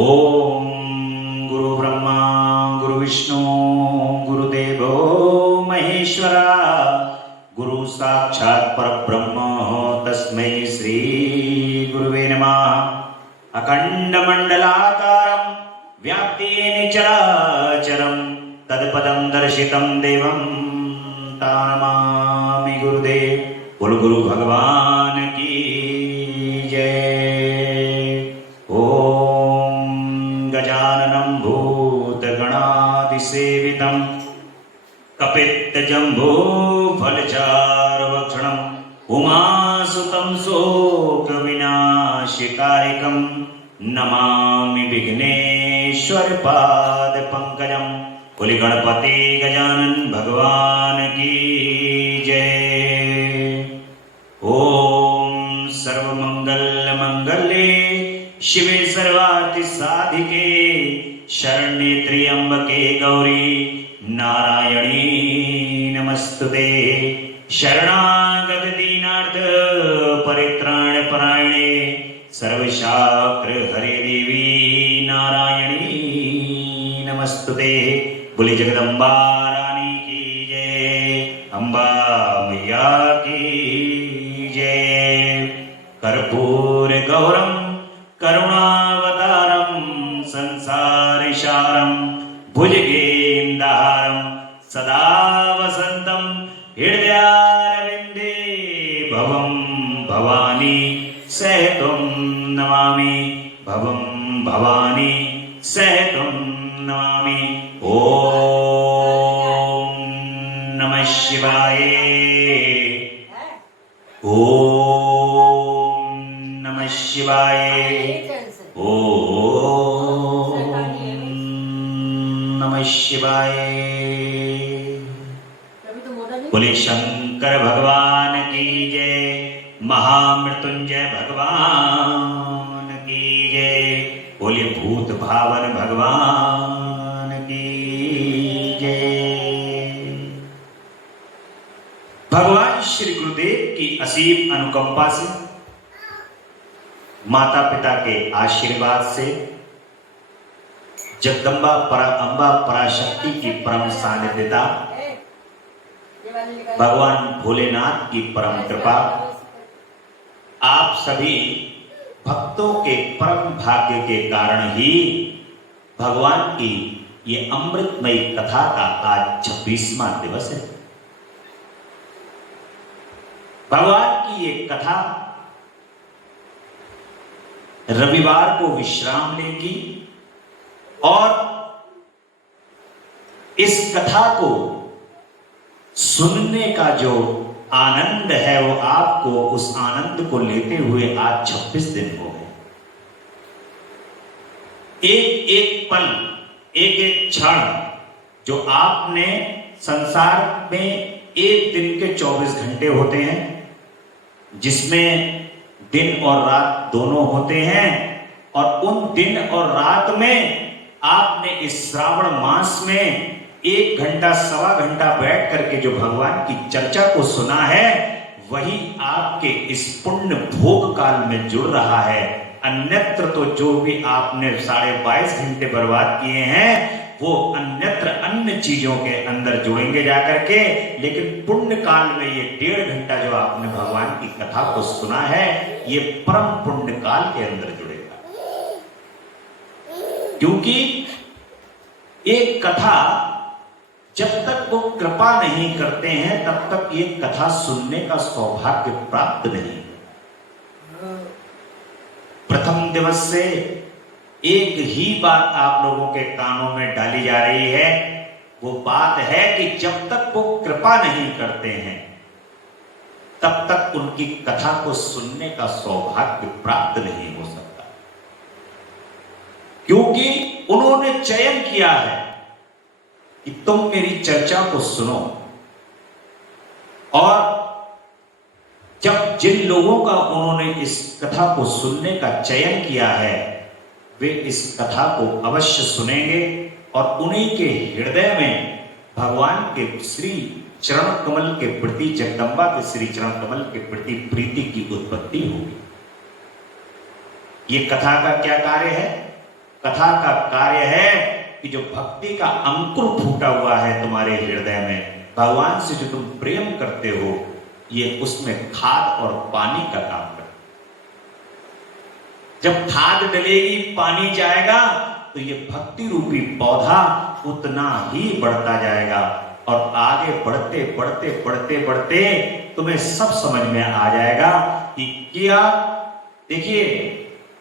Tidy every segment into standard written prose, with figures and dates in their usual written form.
ओम गुरु ब्रह्मा गुरु विष्णु गुरुदेवो महेश्वरा गुरु साक्षात् परब्रह्म तस्मै श्री गुरुवे नमः। अखंड मंडलाकारं व्याप्तेन चराचरं तत्पदं दर्शितं देवं तानमामि गुरुदेव। बोलो गुरु भगवान की जय। ओम गजाननं भूतगणाधिसेवितं कपित्तजम्बो फलचारुभक्षणं उमासुतं शोकविनाशकारिकं नमामि विघ्नेश्वर पादपङ्कजं। बोले गणपति गजानन भगवान की जय। ओम सर्वमंगल मंगले शिवे सर्वार्थ साधिके शरण्ये त्र्यंबके गौरी नारायणी नमस्तुते। शरणागत दीनार्थ परित्राण परायणे सर्वशास्त्र हरे देवी नारायणी नमस्तुते। बोले जगदम्बा रानी की जय, अम्बा मैया की जय। कर्पूर गौरम करुणावतारम संसारसारं भुजगेन्द्रहारं सदा वसन्तं हृदयारविन्दे भवं भवानी सहितं नमामि, भवं भवानी सहितं नमामि। ओम नमः शिवाय। ओम नमः शिवाय। ओम नमः शिवाय। बोले शंकर भगवान की जय, महामृत्युंजय भगवान की जय। बोले भूत भावन भगवान की जय। भगवान श्री गुरुदेव की असीम अनुकंपा से, माता पिता के आशीर्वाद से, जगदम्बा अम्बा पराशक्ति की परम सानिध्यता, भगवान भोलेनाथ की परम कृपा, आप सभी भक्तों के परम भाग्य के कारण ही भगवान की ये अमृतमयी कथा का आज 26वां दिवस है। भगवान की ये कथा रविवार को विश्राम लेगी और इस कथा को सुनने का जो आनंद है वो आपको उस आनंद को लेते हुए आज 26 दिन हो गए। एक एक पल, एक एक क्षण जो आपने संसार में, एक दिन के 24 घंटे होते हैं जिसमें दिन और रात दोनों होते हैं, और उन दिन और रात में आपने इस श्रावण मास में 1 घंटा सवा घंटा बैठ करके जो भगवान की चर्चा को सुना है, वही आपके इस पुण्य भोग काल में जुड़ रहा है। अन्यत्र तो जो भी आपने 22.5 घंटे बर्बाद किए हैं वो अन्यत्र अन्य चीजों के अंदर जुड़ेंगे जाकर के, लेकिन पुण्य काल में ये 1.5 घंटा जो आपने भगवान की कथा को सुना है, ये परम पुण्य काल के अंदर जुड़ेगा। क्योंकि एक कथा जब तक वो कृपा नहीं करते हैं तब तक ये कथा सुनने का सौभाग्य प्राप्त नहीं। प्रथम दिवस से एक ही बात आप लोगों के कानों में डाली जा रही है, वो बात है कि जब तक वो कृपा नहीं करते हैं तब तक उनकी कथा को सुनने का सौभाग्य प्राप्त नहीं हो सकता। क्योंकि उन्होंने चयन किया है कि तुम मेरी चर्चा को सुनो, और जब जिन लोगों का उन्होंने इस कथा को सुनने का चयन किया है वे इस कथा को अवश्य सुनेंगे, और उन्हीं के हृदय में भगवान के श्री चरण कमल के प्रति, जगदम्बा के श्री चरण कमल के प्रति प्रीति की उत्पत्ति होगी। ये कथा का क्या कार्य है? कथा का कार्य है कि जो भक्ति का अंकुर फूटा हुआ है तुम्हारे हृदय में, भगवान से जो तुम प्रेम करते हो, ये उसमें खाद और पानी का काम करता। जब खाद डलेगी, पानी जाएगा, तो ये भक्ति रूपी पौधा उतना ही बढ़ता जाएगा और आगे बढ़ते बढ़ते बढ़ते बढ़ते तुम्हें सब समझ में आ जाएगा कि क्या। देखिए,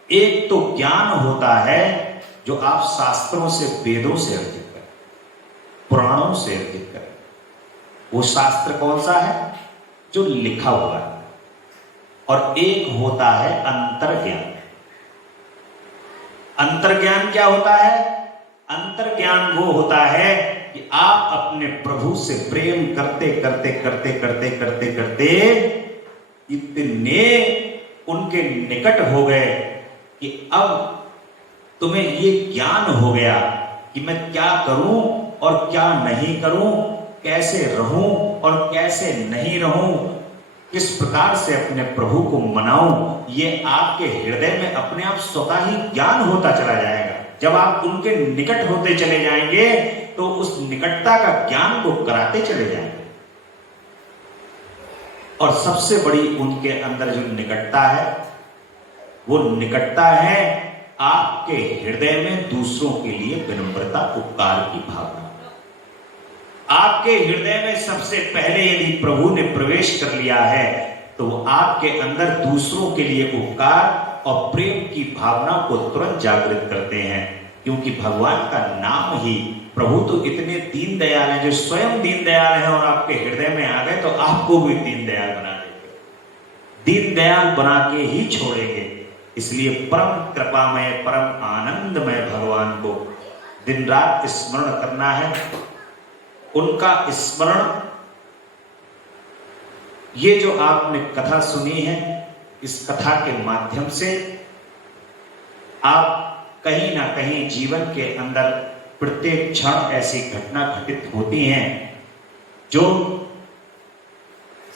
एक तो ज्ञान होता है जो आप शास्त्रों से, वेदों से अर्जित करें, पुराणों से अर्जित करें। वो शास्त्र कौन सा है? जो लिखा हुआ है। और एक होता है अंतर्ज्ञान। अंतर्ज्ञान क्या होता है? अंतर्ज्ञान वो होता है कि आप अपने प्रभु से प्रेम करते करते करते करते करते करते इतने उनके निकट हो गए कि अब तुम्हें ये ज्ञान हो गया कि मैं क्या करूं और क्या नहीं करूं, कैसे रहूं और कैसे नहीं रहूं, किस प्रकार से अपने प्रभु को मनाऊं। ये आपके हृदय में अपने आप स्वतः ही ज्ञान होता चला जाएगा। जब आप उनके निकट होते चले जाएंगे तो उस निकटता का ज्ञान को कराते चले जाएंगे। और सबसे बड़ी उनके अंदर जो निकटता है, वो निकटता है आपके हृदय में दूसरों के लिए विनम्रता, उपकार की भावना। आपके हृदय में सबसे पहले यदि प्रभु ने प्रवेश कर लिया है तो वो आपके अंदर दूसरों के लिए उपकार और प्रेम की भावना को तुरंत जागृत करते हैं। क्योंकि भगवान का नाम ही, प्रभु तो इतने दीन दयाल हैं, जो स्वयं दीन दयाल हैं और आपके हृदय में आ गए तो आपको भी दीन दयाल बना देंगे, दीन दयाल बना के ही छोड़ेंगे। इसलिए परम कृपामय, परम आनंदमय भगवान को दिन रात स्मरण करना है। उनका स्मरण, ये जो आपने कथा सुनी है, इस कथा के माध्यम से आप कहीं ना कहीं जीवन के अंदर प्रत्येक क्षण ऐसी घटना घटित होती हैं जो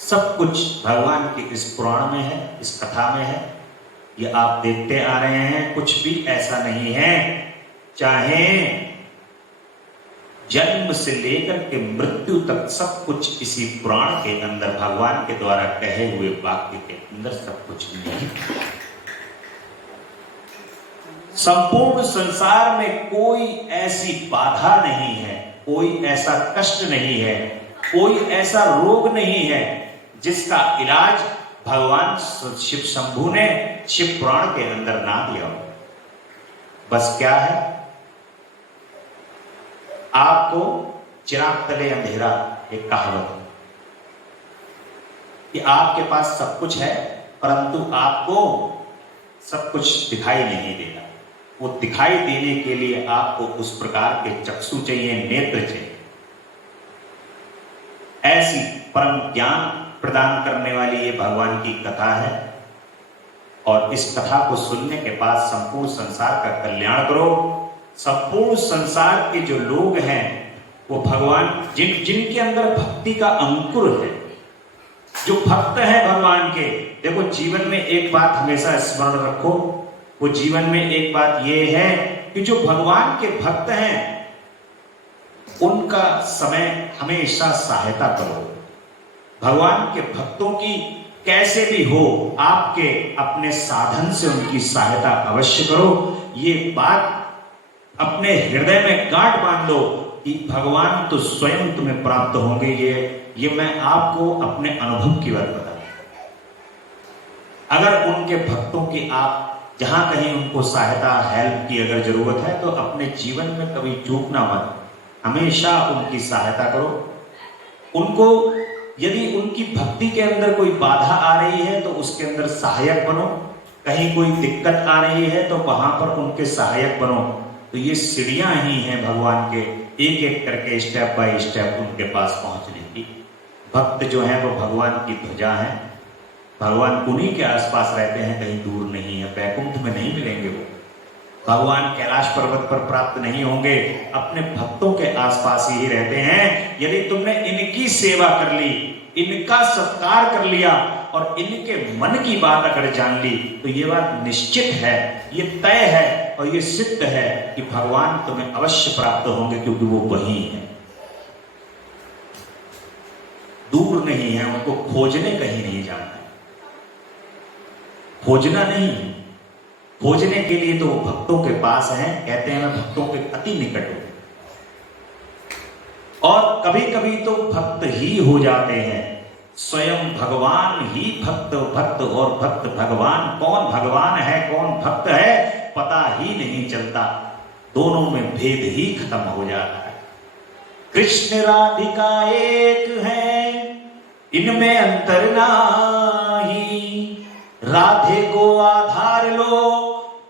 सब कुछ भगवान के इस पुराण में है, इस कथा में है। ये आप देखते आ रहे हैं, कुछ भी ऐसा नहीं है। चाहे जन्म से लेकर के मृत्यु तक सब कुछ इसी पुराण के अंदर भगवान के द्वारा कहे हुए वाक्य के अंदर सब कुछ नहीं। संपूर्ण संसार में कोई ऐसी बाधा नहीं है, कोई ऐसा कष्ट नहीं है, कोई ऐसा रोग नहीं है जिसका इलाज भगवान शिव शंभु ने शिव पुराण के अंदर ना दिया हो। बस क्या है, आपको चिराग तले अंधेरा, एक कहावत है कि आपके पास सब कुछ है परंतु आपको सब कुछ दिखाई नहीं देता। वो दिखाई देने के लिए आपको उस प्रकार के चक्षु चाहिए, नेत्र चाहिए। ऐसी परम ज्ञान प्रदान करने वाली ये भगवान की कथा है। और इस कथा को सुनने के बाद संपूर्ण संसार का कल्याण करो। संपूर्ण संसार के जो लोग हैं वो भगवान, जिनके अंदर भक्ति का अंकुर है, जो भक्त हैं भगवान के, देखो जीवन में एक बात हमेशा स्मरण रखो, वो जीवन में एक बात ये है कि जो भगवान के भक्त हैं उनका समय हमेशा सहायता करो। भगवान के भक्तों की कैसे भी हो, आपके अपने साधन से उनकी सहायता अवश्य करो। ये बात अपने हृदय में गांठ बांध लो कि भगवान तो स्वयं तुम्हें प्राप्त होंगे। ये मैं आपको अपने अनुभव की बात बता रहा हूं। अगर उनके भक्तों की आप जहां कहीं उनको सहायता, हेल्प की अगर जरूरत है तो अपने जीवन में कभी चूकना मत, हमेशा उनकी सहायता करो। उनको, यदि उनकी भक्ति के अंदर कोई बाधा आ रही है तो उसके अंदर सहायक बनो। कहीं कोई दिक्कत आ रही है तो वहां पर उनके सहायक बनो। तो ये सीढ़ियां ही हैं भगवान के, एक एक करके स्टेप बाय स्टेप उनके पास पहुंचने की। भक्त जो है वो भगवान की ध्वजा है, भगवान उन्हीं के आसपास रहते हैं, कहीं दूर नहीं है। वैकुंठ में नहीं मिलेंगे वो, भगवान कैलाश पर्वत पर प्राप्त नहीं होंगे, अपने भक्तों के आसपास ही रहते हैं। यदि तुमने इनकी सेवा कर ली, इनका सत्कार कर लिया और इनके मन की बात अगर जान ली तो ये बात निश्चित है, ये तय है और ये सिद्ध है कि भगवान तुम्हें अवश्य प्राप्त होंगे, क्योंकि वो वही है, दूर नहीं है, उनको खोजने कहीं नहीं जाना है, खोजना नहीं है, खोजने के लिए तो वो भक्तों के पास है। कहते हैं मैं भक्तों के अति निकट हूं, और कभी कभी तो भक्त ही हो जाते हैं, स्वयं भगवान ही भक्त, भक्त और भक्त भगवान, कौन भगवान है कौन भक्त है पता ही नहीं चलता, दोनों में भेद ही खत्म हो जाता है। कृष्ण राधिका एक है, इनमें अंतर नाही, राधे को आधार लो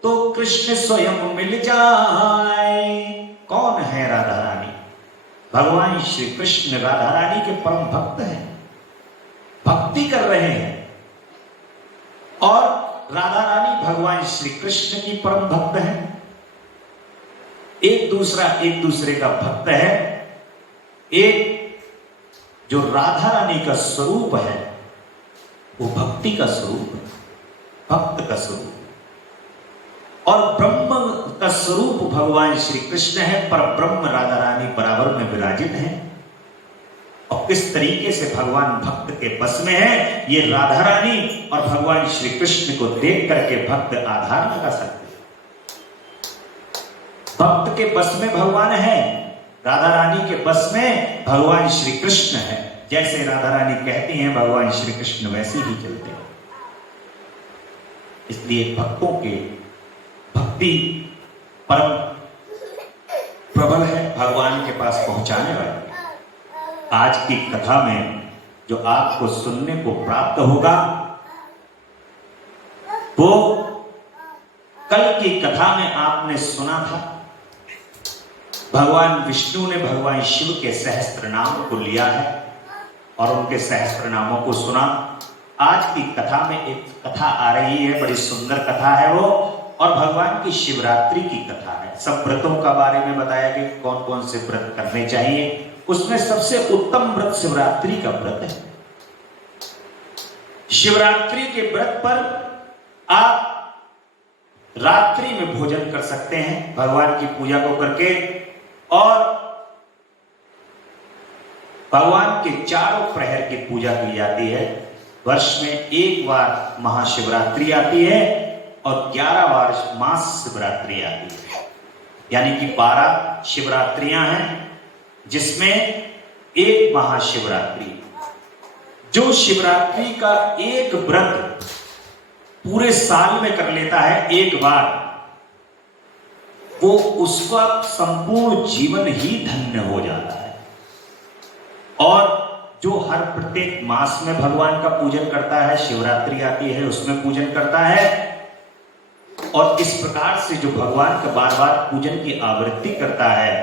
तो कृष्ण स्वयं मिल जाए। कौन है राधा रानी? भगवान श्री कृष्ण राधा रानी के परम भक्त हैं, भक्ति कर रहे हैं, और राधा रानी भगवान श्री कृष्ण की परम भक्त है। एक दूसरे का भक्त है। एक जो राधा रानी का स्वरूप है वो भक्ति का स्वरूप है, भक्त का स्वरूप, और ब्रह्म का स्वरूप भगवान श्री कृष्ण है, पर ब्रह्म राधा रानी बराबर में विराजित है। और किस तरीके से भगवान भक्त के बस में है, ये राधा रानी और भगवान श्री कृष्ण को देख करके भक्त आधार लगा सकते हैं। भक्त के बस में भगवान है, राधा रानी के बस में भगवान श्री कृष्ण है। जैसे राधा रानी कहती हैं भगवान श्री कृष्ण वैसे ही चलते हैं। इसलिए भक्तों के भक्ति परम प्रबल है, भगवान के पास पहुंचाने वाली। आज की कथा में जो आपको सुनने को प्राप्त होगा वो कल की कथा में आपने सुना था। भगवान विष्णु ने भगवान शिव के सहस्त्र नाम को लिया है और उनके सहस्त्र नामों को सुना। आज की कथा में एक कथा आ रही है, बड़ी सुंदर कथा है वो, और भगवान की शिवरात्रि की कथा है। सब व्रतों का बारे में बताया कि कौन कौन से व्रत करने चाहिए। उसमें सबसे उत्तम व्रत शिवरात्रि का व्रत है। शिवरात्रि के व्रत पर आप रात्रि में भोजन कर सकते हैं भगवान की पूजा को करके, और भगवान के चारों प्रहर की पूजा की जाती है। वर्ष में एक बार महाशिवरात्रि आती है और 11 बार महाशिवरात्रि आती है, यानी कि 12 शिवरात्रियां हैं जिसमें एक महाशिवरात्रि। जो शिवरात्रि का एक व्रत पूरे साल में कर लेता है एक बार, वो उसका संपूर्ण जीवन ही धन्य हो जाता है। और जो हर प्रत्येक मास में भगवान का पूजन करता है, शिवरात्रि आती है उसमें पूजन करता है, और इस प्रकार से जो भगवान का बार बार पूजन की आवृत्ति करता है,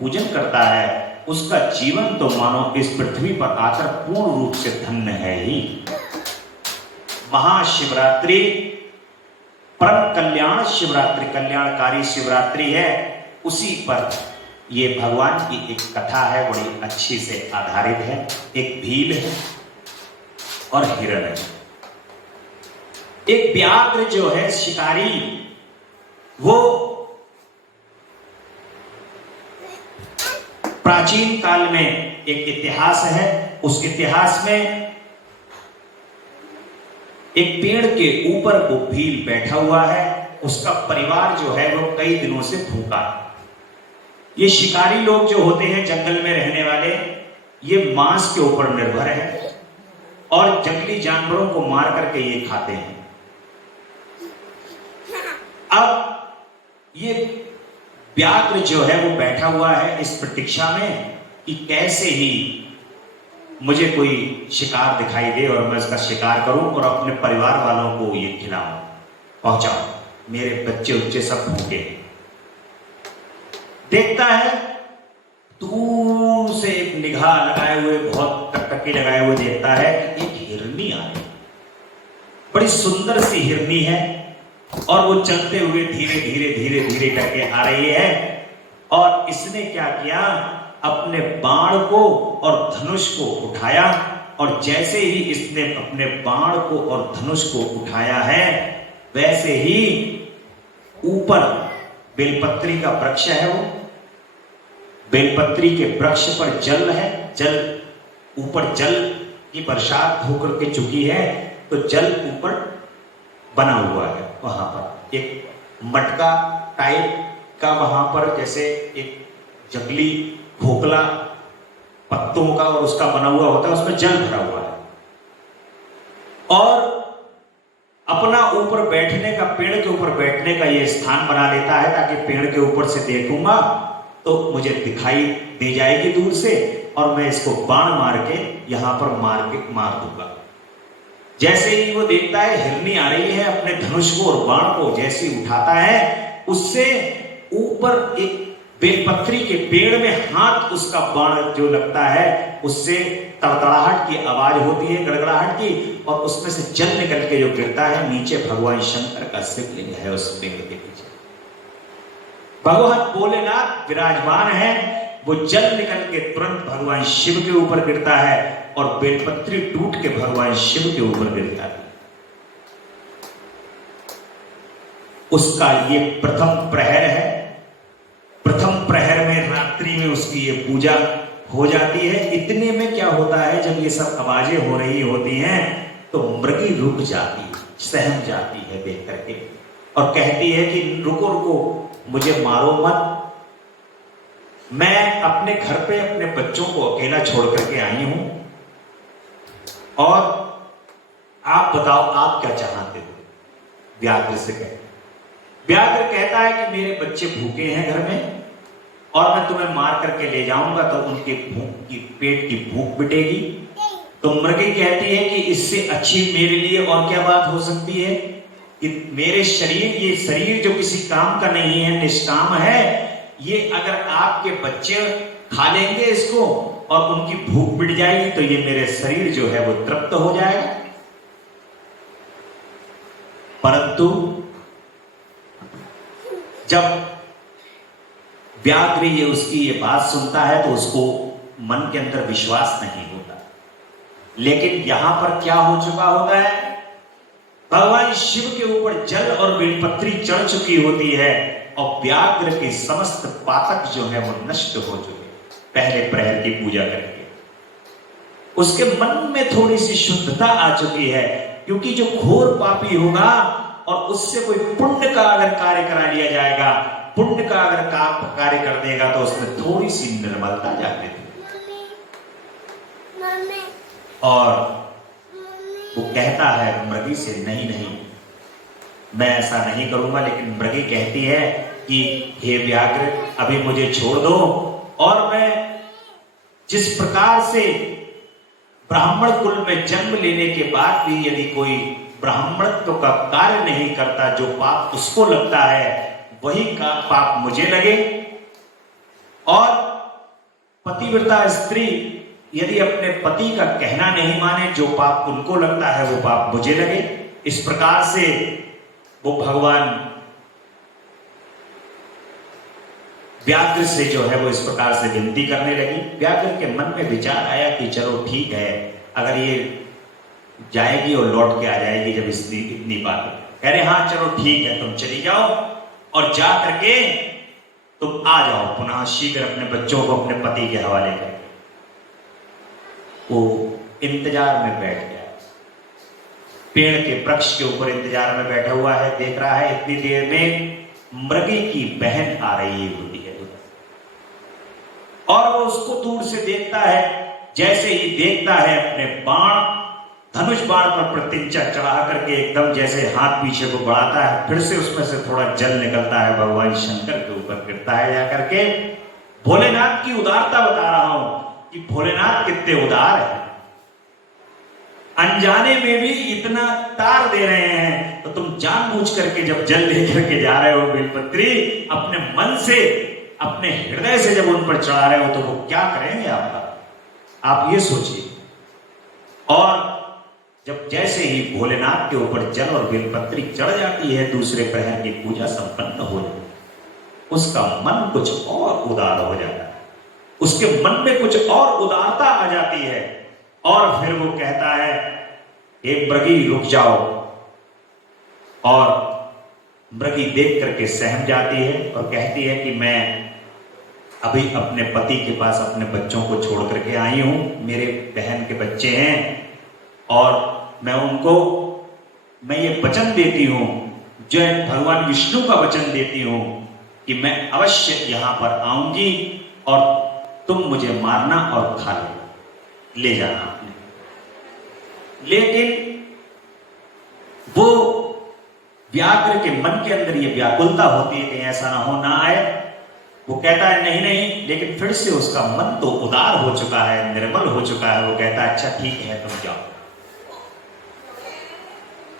पूजन करता है, उसका जीवन तो मानो इस पृथ्वी पर आकर पूर्ण रूप से धन्य है ही। महाशिवरात्रि परम कल्याण शिवरात्रि, कल्याणकारी शिवरात्रि है। उसी पर ये भगवान की एक कथा है, बड़ी अच्छी से आधारित है। एक भील है और हिरण है। एक व्याघ्र जो है शिकारी, वो प्राचीन काल में एक इतिहास है। उस इतिहास में एक पेड़ के ऊपर वो भील बैठा हुआ है। उसका परिवार जो है वो कई दिनों से भूखा। ये शिकारी लोग जो होते हैं जंगल में रहने वाले, ये मांस के ऊपर निर्भर है और जंगली जानवरों को मार करके ये खाते हैं। अब ये व्याघ्र जो है वो बैठा हुआ है इस प्रतीक्षा में कि कैसे ही मुझे कोई शिकार दिखाई दे और मैं उसका शिकार करूं और अपने परिवार वालों को ये खिलाऊं, पहुंचाऊं। मेरे बच्चे उच्चे सब भूखे। देखता है दूर से एक निगाह लगाए हुए, बहुत टकटकी लगाए हुए देखता है कि एक हिरनी आ रही, बड़ी सुंदर सी हिरनी है, और वो चलते हुए धीरे धीरे धीरे धीरे करके आ रही है। और इसने क्या किया, अपने बाण को और धनुष को उठाया, और जैसे ही इसने अपने बाण को और धनुष को उठाया है, वैसे ही ऊपर बेलपत्री का वृक्ष है वो, बेलपत्री के वृक्ष पर जल है, जल ऊपर जल की बरसात होकर के चुकी है, तो जल ऊपर बना हुआ है। वहां पर एक मटका टाइप का, वहां पर जैसे एक जंगली खोखला पत्तों का और उसका बना हुआ होता है, उसमें जल भरा हुआ है। और अपना ऊपर बैठने का, पेड़ के ऊपर बैठने का ये स्थान बना लेता है, ताकि पेड़ के ऊपर से देखूंगा तो मुझे दिखाई दे जाएगी दूर से, और मैं इसको बाण मार के यहां पर मार दूंगा। जैसे ही वो देखता है हिरनी आ रही है, अपने धनुष को और बाण को जैसे ही उठाता है, उससे ऊपर एक बेलपत्री के पेड़ में हाथ उसका बाण जो लगता है, उससे तड़तड़ाहट की आवाज होती है, गड़गड़ाहट की, और उसमें से जल निकल के जो गिरता है नीचे, भगवान शंकर का शिवलिंग है उस पेड़ के पीछे। भगवान भोलेनाथ विराजमान है, वो जल निकल के तुरंत भगवान शिव के ऊपर गिरता है, और बेलपत्री टूट के भगवान शिव के ऊपर गिरता है। उसका ये प्रथम प्रहर है। प्रथम प्रहर में रात्रि में उसकी ये पूजा हो जाती है। इतने में क्या होता है, जब ये सब आवाजें हो रही होती हैं, तो मृगी रुक जाती है, सहम जाती है देख करके, और कहती है कि रुको रुको, मुझे मारो मत, मैं अपने घर पे अपने बच्चों को अकेला छोड़ करके आई हूं, और आप बताओ आप क्या चाहते हो। व्याघ्र से कहते, व्याघ्र कहता है कि मेरे बच्चे भूखे हैं घर में, और मैं तुम्हें मार करके ले जाऊंगा तो उनके पेट की भूख मिटेगी। तो मृगी कहती है कि इससे अच्छी मेरे लिए और क्या बात हो सकती है, कि मेरे शरीर, ये शरीर जो किसी काम का नहीं है, निष्काम है, ये अगर आपके बच्चे खा लेंगे इसको और उनकी भूख मिट जाएगी, तो ये मेरे शरीर जो है वो तृप्त हो जाएगा। परंतु जब व्याघ्र ये उसकी ये बात सुनता है, तो उसको मन के अंदर विश्वास नहीं होता। लेकिन यहां पर क्या हो चुका होता है, भगवान शिव के ऊपर जल और बेलपत्री चढ़ चुकी होती है, और व्याघ्र के समस्त पातक जो है वो नष्ट हो चुके पहले प्रहर की पूजा करके। उसके मन में थोड़ी सी शुद्धता आ चुकी है, क्योंकि जो घोर पापी होगा और उससे कोई पुण्य का अगर कार्य करा लिया जाएगा, पुण्य का अगर कार्य कर देगा, तो उसमें थोड़ी सी निर्मलता जाती थी। और वो कहता है मृगी से, नहीं नहीं, मैं ऐसा नहीं करूंगा। लेकिन मृगी कहती है कि हे व्याघ्र, अभी मुझे छोड़ दो, और मैं जिस प्रकार से ब्राह्मण कुल में जन्म लेने के बाद भी यदि कोई ब्राह्मणत्व का कार्य नहीं करता, जो पाप उसको लगता है वही का पाप मुझे लगे, और पतिव्रता स्त्री यदि अपने पति का कहना नहीं माने, जो पाप उनको लगता है वो पाप मुझे लगे। इस प्रकार से वो भगवान व्याघ्र से जो है वो इस प्रकार से विनती करने लगी। व्याघ्र के मन में विचार आया कि चलो ठीक है, अगर ये जाएगी और लौट के आ जाएगी, जब इतनी बात कह रहे, हाँ चलो ठीक है, तुम चली जाओ, और जा करके तुम आ जाओ पुनः शीघ्र अपने बच्चों को अपने पति के हवाले कर। वो इंतजार में बैठ गया, पेड़ के वृक्ष के ऊपर इंतजार में बैठा हुआ है, देख रहा है इतनी देर में मृगी की बहन आ रही होती है, और वो उसको दूर से देखता है। जैसे ही देखता है, अपने बाण, धनुष बाण पर प्रत्यंचा चढ़ा करके एकदम जैसे हाथ पीछे को बढ़ाता है, फिर से उसमें से थोड़ा जल निकलता है, भगवान शंकर के ऊपर गिरता है जाकर के। भोलेनाथ की उदारता बता रहा हूं कि भोलेनाथ कितने उदार है, अनजाने में भी इतना तार दे रहे हैं, तो तुम जानबूझ करके जब जल लेकर के जा रहे हो बेलपत्री, अपने मन से, अपने हृदय से जब उन पर चढ़ा रहे हो, तो वो क्या करेंगे आपका, आप ये सोचिए। और जब जैसे ही भोलेनाथ के ऊपर जल और बेलपत्री चढ़ जाती है, दूसरे प्रहर की पूजा संपन्न हो जाती है, उसका मन कुछ और उदार हो जाता है, उसके मन में कुछ और उदारता आ जाती है, और फिर वो कहता है, हे मृगी रुक जाओ, और मृगी देख करके सहम जाती है और कहती है कि मैं अभी अपने पति के पास अपने बच्चों को छोड़ करके आई हूं, मेरे बहन के बच्चे हैं और मैं ये वचन देती हूं, जो भगवान विष्णु का वचन देती हूं कि मैं अवश्य यहां पर आऊंगी और तुम मुझे मारना और खा ले जाना आपने। लेकिन वो व्याघ्र के मन के अंदर ये व्याकुलता होती है कि ऐसा ना हो ना आए। वो कहता है नहीं नहीं, लेकिन फिर से उसका मन तो उदार हो चुका है, निर्मल हो चुका है। वो कहता है अच्छा ठीक है तुम जाओ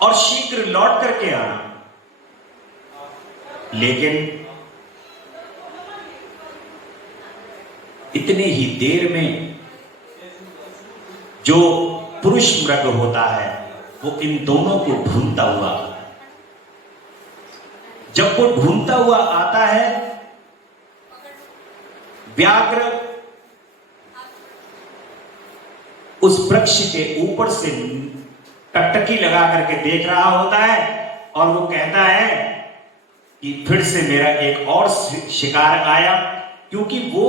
और शीघ्र लौट करके आना। लेकिन इतनी ही देर में जो पुरुष मृग होता है वो इन दोनों को ढूंढता हुआ, जब वो ढूंढता हुआ आता है, व्याघ्र उस वृक्ष के ऊपर से टकटकी लगा करके देख रहा होता है और वो कहता है कि फिर से मेरा एक और शिकार आया, क्योंकि वो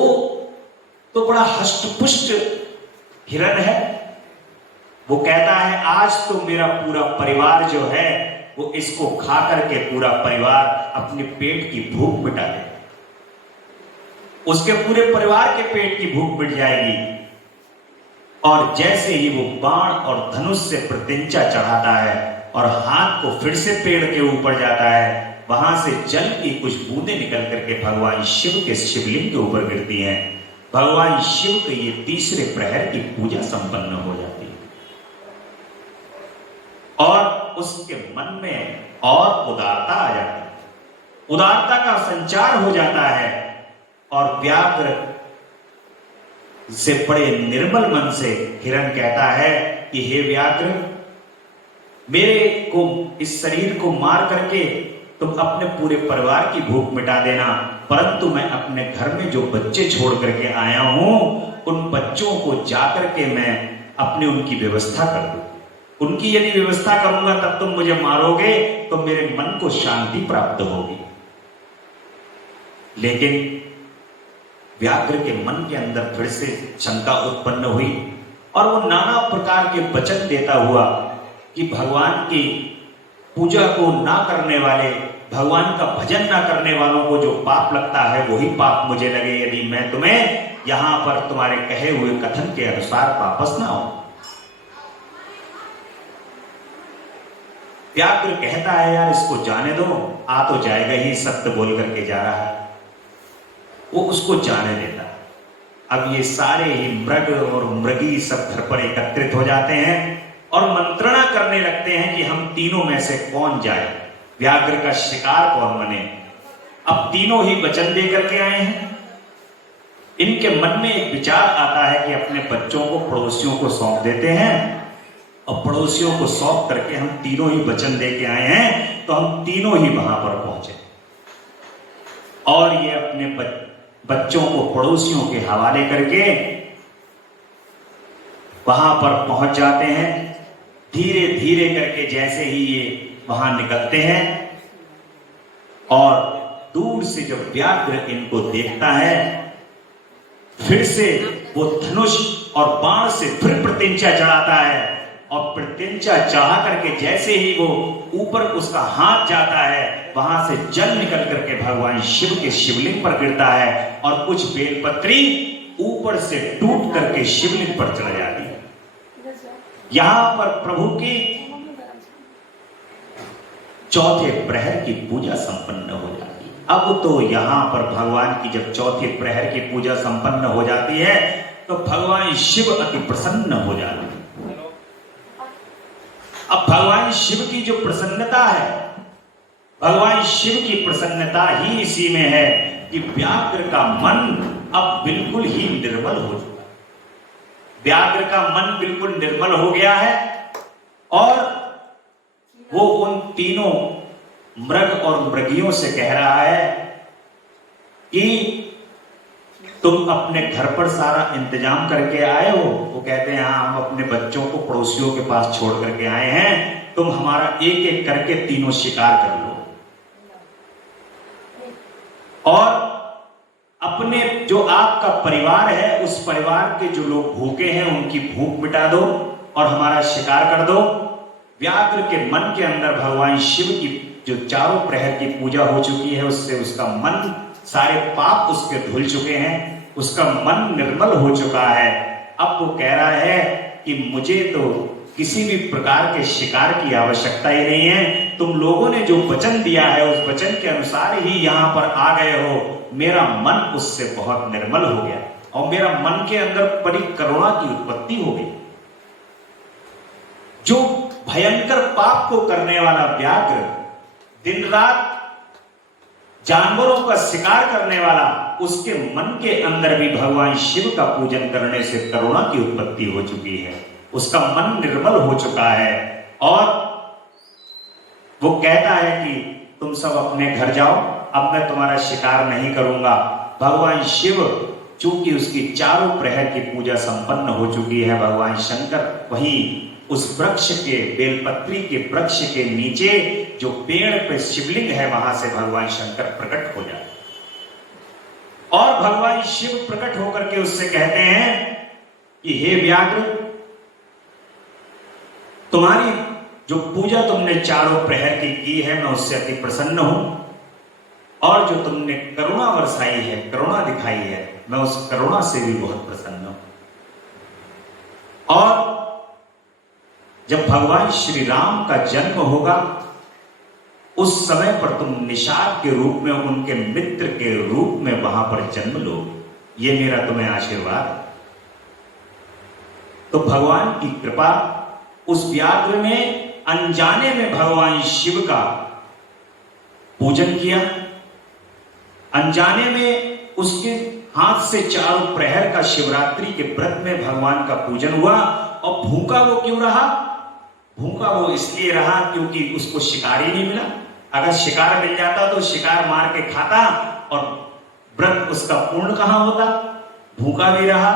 तो बड़ा हष्टपुष्ट हिरण है। वो कहता है आज तो मेरा पूरा परिवार जो है वो इसको खा करके पूरा परिवार अपने पेट की भूख मिटा दे, उसके पूरे परिवार के पेट की भूख मिट जाएगी। और जैसे ही वो बाण और धनुष से प्रत्यंचा चढ़ाता है और हाथ को फिर से पेड़ के ऊपर जाता है, वहां से जल की कुछ बूंदें निकल करके भगवान शिव के शिवलिंग के ऊपर गिरती हैं। भगवान शिव के ये तीसरे प्रहर की पूजा संपन्न हो जाती है और उसके मन में और उदारता आ जाती है, उदारता का संचार हो जाता है और व्याघ्र से बड़े निर्मल मन से हिरण कहता है कि हे व्याघ्र, मेरे को इस शरीर को मार करके तुम अपने पूरे परिवार की भूख मिटा देना, परंतु मैं अपने घर में जो बच्चे छोड़ करके आया हूं उन बच्चों को जाकर के मैं अपने उनकी व्यवस्था कर दूं। उनकी यदि व्यवस्था करूंगा तब तुम मुझे मारोगे तो मेरे मन को शांति प्राप्त होगी। लेकिन व्याघ्र के मन के अंदर फिर से शंका उत्पन्न हुई और वो नाना प्रकार के वचन देता हुआ कि भगवान की पूजा को ना करने वाले, भगवान का भजन ना करने वालों को जो पाप लगता है वही पाप मुझे लगे, यदि मैं तुम्हें यहां पर तुम्हारे कहे हुए कथन के अनुसार वापस ना हो। व्याघ्र कहता है यार इसको जाने दो, आ तो जाएगा ही, सत्य बोल करके जा रहा है। वो उसको जाने देता है। अब ये सारे ही मृग और मृगी सब घर पर एकत्रित हो जाते हैं और मंत्रणा करने लगते हैं कि हम तीनों में से कौन जाए, व्याघ्र का शिकार कौन बने। अब तीनों ही वचन दे करके आए हैं। इनके मन में एक विचार आता है कि अपने बच्चों को पड़ोसियों को सौंप देते हैं और पड़ोसियों को सौंप करके हम तीनों ही वचन दे के आए हैं तो हम तीनों ही वहां पर पहुंचे और ये अपने बच्चों को पड़ोसियों के हवाले करके वहां पर पहुंच जाते हैं। धीरे धीरे करके जैसे ही ये वहां निकलते हैं और दूर से जब व्याघ्र इनको देखता है, फिर से वो धनुष और बाण से फिर प्रत्यंचा चढ़ाता है और प्रत्यंचा चढ़ा करके जैसे ही वो ऊपर उसका हाथ जाता है, वहां से जल निकल करके भगवान शिव के शिवलिंग पर गिरता है और कुछ बेलपत्री ऊपर से टूट करके शिवलिंग पर चढ़ जाती है। यहां पर प्रभु की चौथे प्रहर की पूजा संपन्न हो जाती है। अब तो यहां पर भगवान की जब चौथे प्रहर की पूजा संपन्न हो जाती है तो भगवान शिव अति प्रसन्न हो जाते हैं। अब भगवान शिव की जो प्रसन्नता है, भगवान शिव की प्रसन्नता ही इसी में है कि व्याघ्र का मन अब बिल्कुल ही निर्मल हो चुका है। व्याघ्र का मन बिल्कुल निर्मल हो गया है और वो उन तीनों मृग और मृगियों से कह रहा है कि तुम अपने घर पर सारा इंतजाम करके आए हो। वो कहते हैं हाँ, हम अपने बच्चों को पड़ोसियों के पास छोड़ करके आए हैं, तुम हमारा एक एक करके तीनों शिकार कर लो। और अपने जो आपका परिवार है, उस परिवार के जो लोग भूखे हैं उनकी भूख मिटा दो और हमारा शिकार कर दो। व्याघ्र के मन के अंदर भगवान शिव की जो चारों प्रहर की पूजा हो चुकी है, उससे उसका मन, सारे पाप उसके धुल चुके हैं, उसका मन निर्मल हो चुका है। अब वो कह रहा है कि मुझे तो किसी भी प्रकार के शिकार की आवश्यकता ही नहीं है। तुम लोगों ने जो वचन दिया है उस वचन के अनुसार ही यहां पर आ गए हो। मेरा मन उससे बहुत निर्मल हो गया और मेरा मन के अंदर बड़ी करुणा की उत्पत्ति हो गई। जो भयंकर पाप को करने वाला व्याघ्र, दिन रात जानवरों का शिकार करने वाला, उसके मन के अंदर भी भगवान शिव का पूजन करने से करुणा की उत्पत्ति हो चुकी है, उसका मन निर्मल हो चुका है। और वो कहता है कि तुम सब अपने घर जाओ, अब मैं तुम्हारा शिकार नहीं करूंगा। भगवान शिव, चूंकि उसकी चारों प्रहर की पूजा संपन्न हो चुकी है, भगवान शंकर वहीं उस वृक्ष के, बेलपत्री के वृक्ष के नीचे जो पेड़ पे शिवलिंग है, वहां से भगवान शंकर प्रकट हो जाते और भगवान शिव प्रकट होकर के उससे कहते हैं कि हे व्याघ्र, तुम्हारी जो पूजा तुमने चारों प्रहर की है, मैं उससे अति प्रसन्न हूं। और जो तुमने करुणा बरसाई है, करुणा दिखाई है, मैं उस करुणा से भी बहुत प्रसन्न हूं। और जब भगवान श्री राम का जन्म होगा, उस समय पर तुम निषाद के रूप में, उनके मित्र के रूप में वहां पर जन्म लो, ये मेरा तुम्हें आशीर्वाद है। तो भगवान की कृपा, उस व्याघ्र ने अनजाने में भगवान शिव का पूजन किया, अनजाने में उसके हाथ से चारों प्रहर का शिवरात्रि के व्रत में भगवान का पूजन हुआ। और भूखा वो क्यों रहा? भूखा वो इसलिए रहा क्योंकि उसको शिकार ही नहीं मिला। अगर शिकार मिल जाता तो शिकार मार के खाता और व्रत उसका पूर्ण कहां होता। भूखा भी रहा,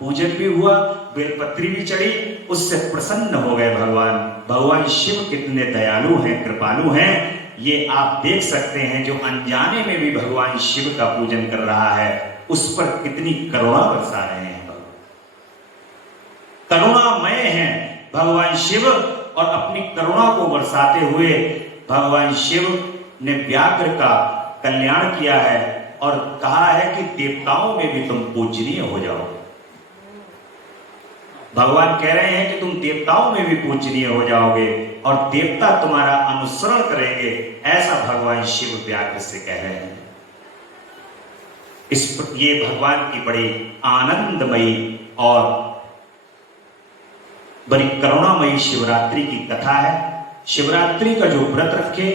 पूजन भी हुआ, बेलपत्री भी चढ़ी, उससे प्रसन्न हो गए भगवान। भगवान शिव कितने दयालु हैं, कृपालु हैं, ये आप देख सकते हैं। जो अनजाने में भी भगवान शिव का पूजन कर रहा है, उस पर कितनी करुणा बरसा रहे हैं। करुणामय हैं भगवान शिव, और अपनी करुणा को बरसाते हुए भगवान शिव ने व्याघ्र का कल्याण किया है और कहा है कि देवताओं में भी तुम पूजनीय हो जाओ। भगवान कह रहे हैं कि तुम देवताओं में भी पूजनीय हो जाओगे और देवता तुम्हारा अनुसरण करेंगे, ऐसा भगवान शिव व्याघ्र से कह रहे हैं। ये भगवान की बड़ी आनंदमयी और बड़ी करुणामयी शिवरात्रि की कथा है। शिवरात्रि का जो व्रत रखे,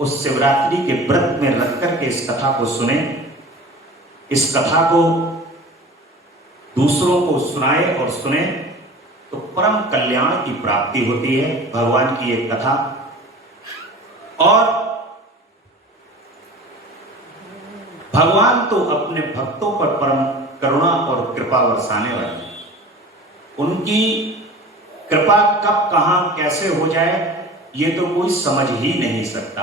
उस शिवरात्रि के व्रत में रख करके इस कथा को सुने, इस कथा को दूसरों को सुनाए और सुने तो परम कल्याण की प्राप्ति होती है। भगवान की एक कथा, और भगवान तो अपने भक्तों पर परम करुणा और कृपा बरसाने वाले हैं। उनकी कृपा कब, कहां, कैसे हो जाए, ये तो कोई समझ ही नहीं सकता।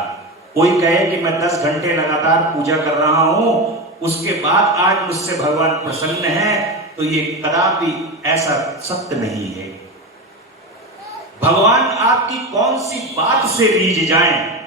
कोई कहे कि मैं 10 घंटे लगातार पूजा कर रहा हूं, उसके बाद आज मुझसे भगवान प्रसन्न है, तो ये कदापि ऐसा सत्य नहीं है। भगवान आपकी कौन सी बात से रीझ जाएं,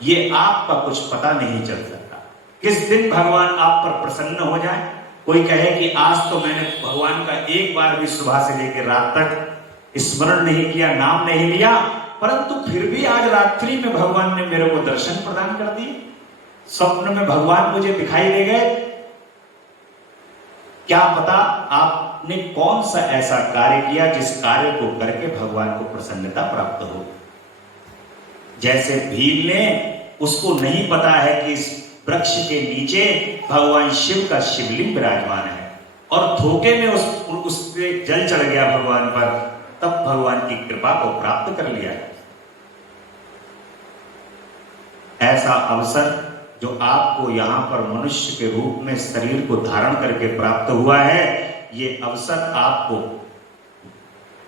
ये आपका कुछ पता नहीं चल सकता। किस दिन भगवान आप पर प्रसन्न हो जाए। कोई कहे कि आज तो मैंने भगवान का एक बार भी सुबह से लेकर रात तक स्मरण नहीं किया, नाम नहीं लिया, परंतु फिर भी आज रात्रि में भगवान ने मेरे को दर्शन प्रदान कर दिए, स्वप्न में भगवान मुझे दिखाई दे गए। क्या पता आपने कौन सा ऐसा कार्य किया जिस कार्य को करके भगवान को प्रसन्नता प्राप्त हो। जैसे भील ने, उसको नहीं पता है कि इस वृक्ष के नीचे भगवान शिव का शिवलिंग विराजमान है, और धोखे में उस पे जल चढ़ गया भगवान पर, तब भगवान की कृपा को प्राप्त कर लिया। ऐसा अवसर जो आपको यहां पर मनुष्य के रूप में शरीर को धारण करके प्राप्त हुआ है, ये अवसर आपको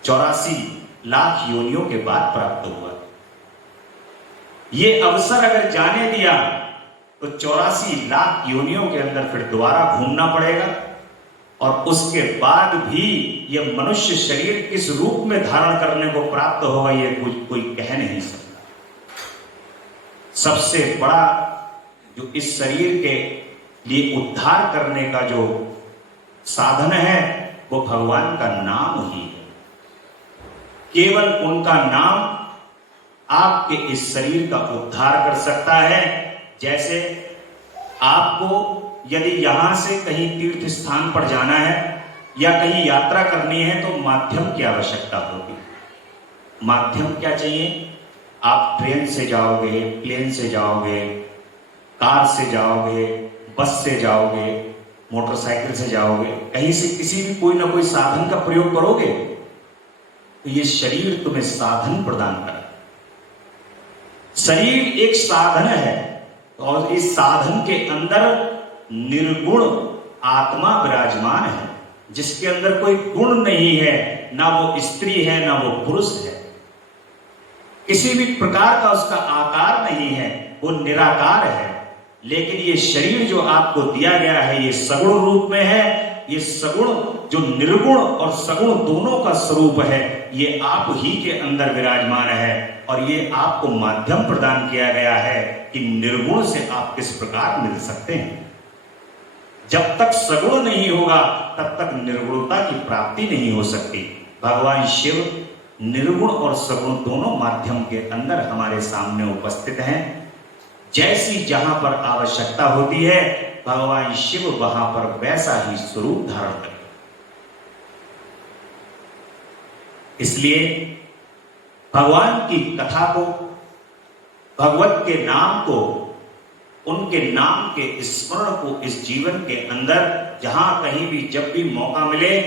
84 लाख योनियों के बाद प्राप्त हुआ। ये अवसर अगर जाने दिया तो 84 लाख योनियों के अंदर फिर दोबारा घूमना पड़ेगा, और उसके बाद भी यह मनुष्य शरीर किस रूप में धारण करने को प्राप्त होगा ये कोई कह नहीं सकता। सबसे बड़ा जो इस शरीर के लिए उद्धार करने का जो साधन है वो भगवान का नाम ही है। केवल उनका नाम आपके इस शरीर का उद्धार कर सकता है। जैसे आपको यदि यहां से कहीं तीर्थ स्थान पर जाना है या कहीं यात्रा करनी है तो माध्यम की आवश्यकता होगी। माध्यम क्या चाहिए? आप ट्रेन से जाओगे, प्लेन से जाओगे, कार से जाओगे, बस से जाओगे, मोटरसाइकिल से जाओगे, कहीं से किसी भी कोई ना कोई साधन का प्रयोग करोगे तो ये शरीर तुम्हें साधन प्रदान करे। शरीर एक साधन है और इस साधन के अंदर निर्गुण आत्मा विराजमान है, जिसके अंदर कोई गुण नहीं है, ना वो स्त्री है ना वो पुरुष है, किसी भी प्रकार का उसका आकार नहीं है, वो निराकार है। लेकिन ये शरीर जो आपको दिया गया है ये सगुण रूप में है। ये सगुण जो निर्गुण और सगुण दोनों का स्वरूप है ये आप ही के अंदर विराजमान है, और ये आपको माध्यम प्रदान किया गया है कि निर्गुण से आप किस प्रकार मिल सकते हैं। जब तक सगुण नहीं होगा तब तक निर्गुणता की प्राप्ति नहीं हो सकती। भगवान शिव निर्गुण और सगुण दोनों माध्यम के अंदर हमारे सामने उपस्थित हैं। जैसी जहां पर आवश्यकता होती है भगवान शिव वहां पर वैसा ही स्वरूप धारण करते। इसलिए भगवान की कथा को, भगवत के नाम को, उनके नाम के स्मरण को इस जीवन के अंदर जहां कहीं भी जब भी मौका मिले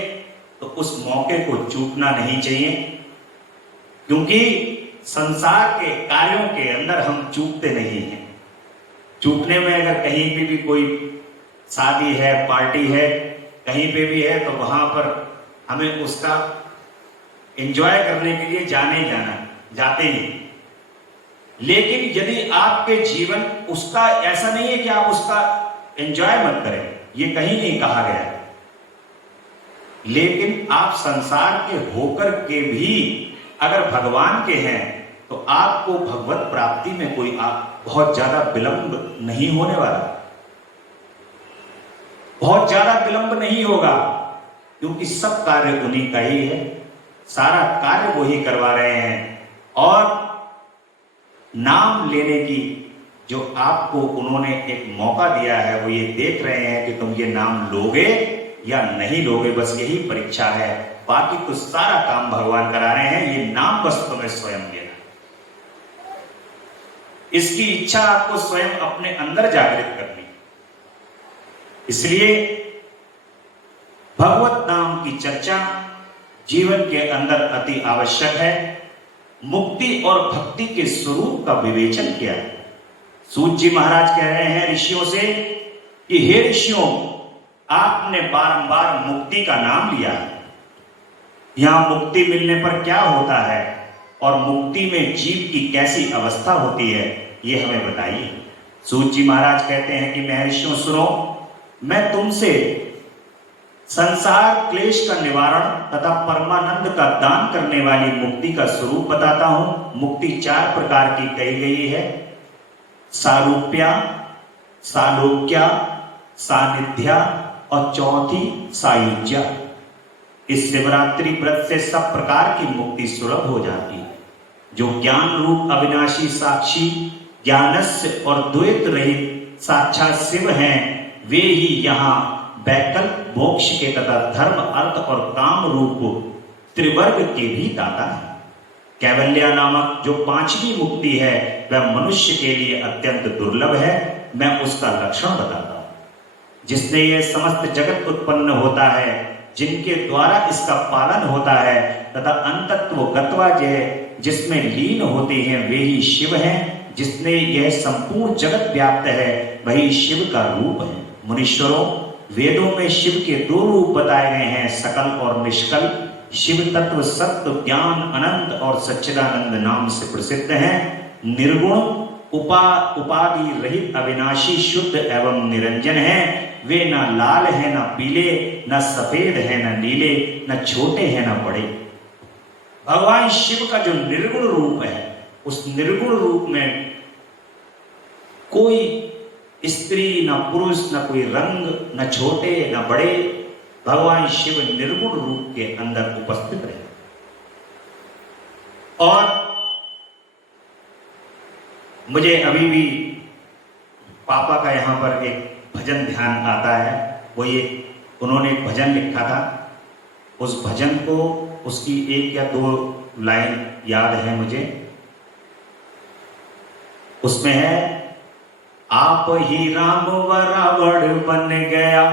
तो उस मौके को चूकना नहीं चाहिए, क्योंकि संसार के कार्यों के अंदर हम चूकते नहीं हैं। चूकने में अगर कहीं पे भी कोई शादी है, पार्टी है, कहीं पे भी है तो वहां पर हमें उसका एंजॉय करने के लिए जाते ही। लेकिन यदि आपके जीवन उसका ऐसा नहीं है कि आप उसका एंजॉय मत करें, ये कहीं नहीं कहा गया है। लेकिन आप संसार के होकर के भी अगर भगवान के हैं तो आपको भगवत प्राप्ति में कोई बहुत ज्यादा विलंब नहीं होने वाला, बहुत ज्यादा विलंब नहीं होगा, क्योंकि सब कार्य उन्हीं का ही है, सारा कार्य वो ही करवा रहे हैं। और नाम लेने की जो आपको उन्होंने एक मौका दिया है वो ये देख रहे हैं कि तुम ये नाम लोगे या नहीं लोगे, बस यही परीक्षा है। बाकी तो सारा काम भगवान करा रहे हैं, ये नाम बस तुम्हें स्वयं लेना। इसकी इच्छा आपको स्वयं अपने अंदर जागृत करनी। इसलिए भगवत नाम की चर्चा जीवन के अंदर अति आवश्यक है। मुक्ति और भक्ति के स्वरूप का विवेचन किया। सूत जी महाराज कह रहे हैं ऋषियों से कि हे ऋषियों, आपने बारंबार मुक्ति का नाम लिया, यहां मुक्ति मिलने पर क्या होता है और मुक्ति में जीव की कैसी अवस्था होती है ये हमें बताइए। सूत जी महाराज कहते हैं कि महर्षियों सुनो, मैं तुमसे संसार क्लेश का निवारण तथा परमानंद का दान करने वाली मुक्ति का स्वरूप बताता हूं। मुक्ति 4 प्रकार की कही गई है, सारूप्या, सालोक्या, सानिध्या और चौथी सायुज्या। इस शिवरात्रि व्रत से सब प्रकार की मुक्ति सुलभ हो जाती है। जो ज्ञान रूप अविनाशी साक्षी ज्ञानस्य और द्वैत रहित साक्षात शिव हैं, वे ही यहाँ वैकल्प मोक्ष के तथा धर्म अर्थ और काम रूप त्रिवर्ग के भी दाता है। कैवल्या नामक जो 5वीं मुक्ति है वह मनुष्य के लिए अत्यंत दुर्लभ है। मैं उसका लक्षण बताता हूं। जिसने ये समस्त जगत उत्पन्न होता है, जिनके द्वारा इसका पालन होता है तथा अंतत्व गत्वा जिसमें लीन होते हैं वे ही शिव हैं। जिसने यह संपूर्ण जगत व्याप्त है वही शिव का रूप है। मुनीश्वरों, वेदों में शिव के 2 रूप बताए गए हैं, सकल और निष्कल। शिव तत्व सत्य ज्ञान अनंत और सच्चिदानंद नाम से प्रसिद्ध हैं। निर्गुण उपाधि रहित अविनाशी शुद्ध एवं निरंजन है। वे न लाल है न पीले, न सफेद है न नीले, न छोटे हैं न बड़े। भगवान शिव का जो निर्गुण रूप है, उस निर्गुण रूप में कोई स्त्री न पुरुष, न कोई रंग, न छोटे न बड़े, भगवान शिव निर्गुण रूप के अंदर उपस्थित रहे। और मुझे अभी भी पापा का यहाँ पर एक भजन ध्यान आता है। वो ये उन्होंने एक भजन लिखा था, उस भजन को उसकी 1 या 2 लाइन याद है मुझे। उसमें है, आप ही राम व रावण बन गया,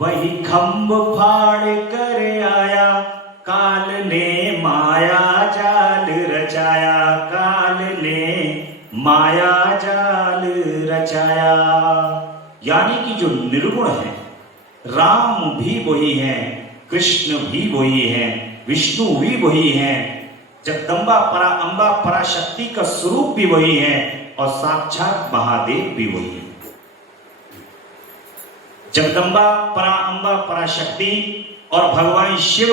वही खंभ फाड़ कर आया, काल ने माया जाल रचाया, काल ने माया जाल रचाया। यानी कि जो निर्गुण है, राम भी वही है, कृष्ण भी वही है, विष्णु भी वही है, जगदम्बा परा अम्बा पराशक्ति का स्वरूप भी वही है, और साक्षात महादेव भी वही है। जगदम्बा परा अम्बा पराशक्ति और भगवान शिव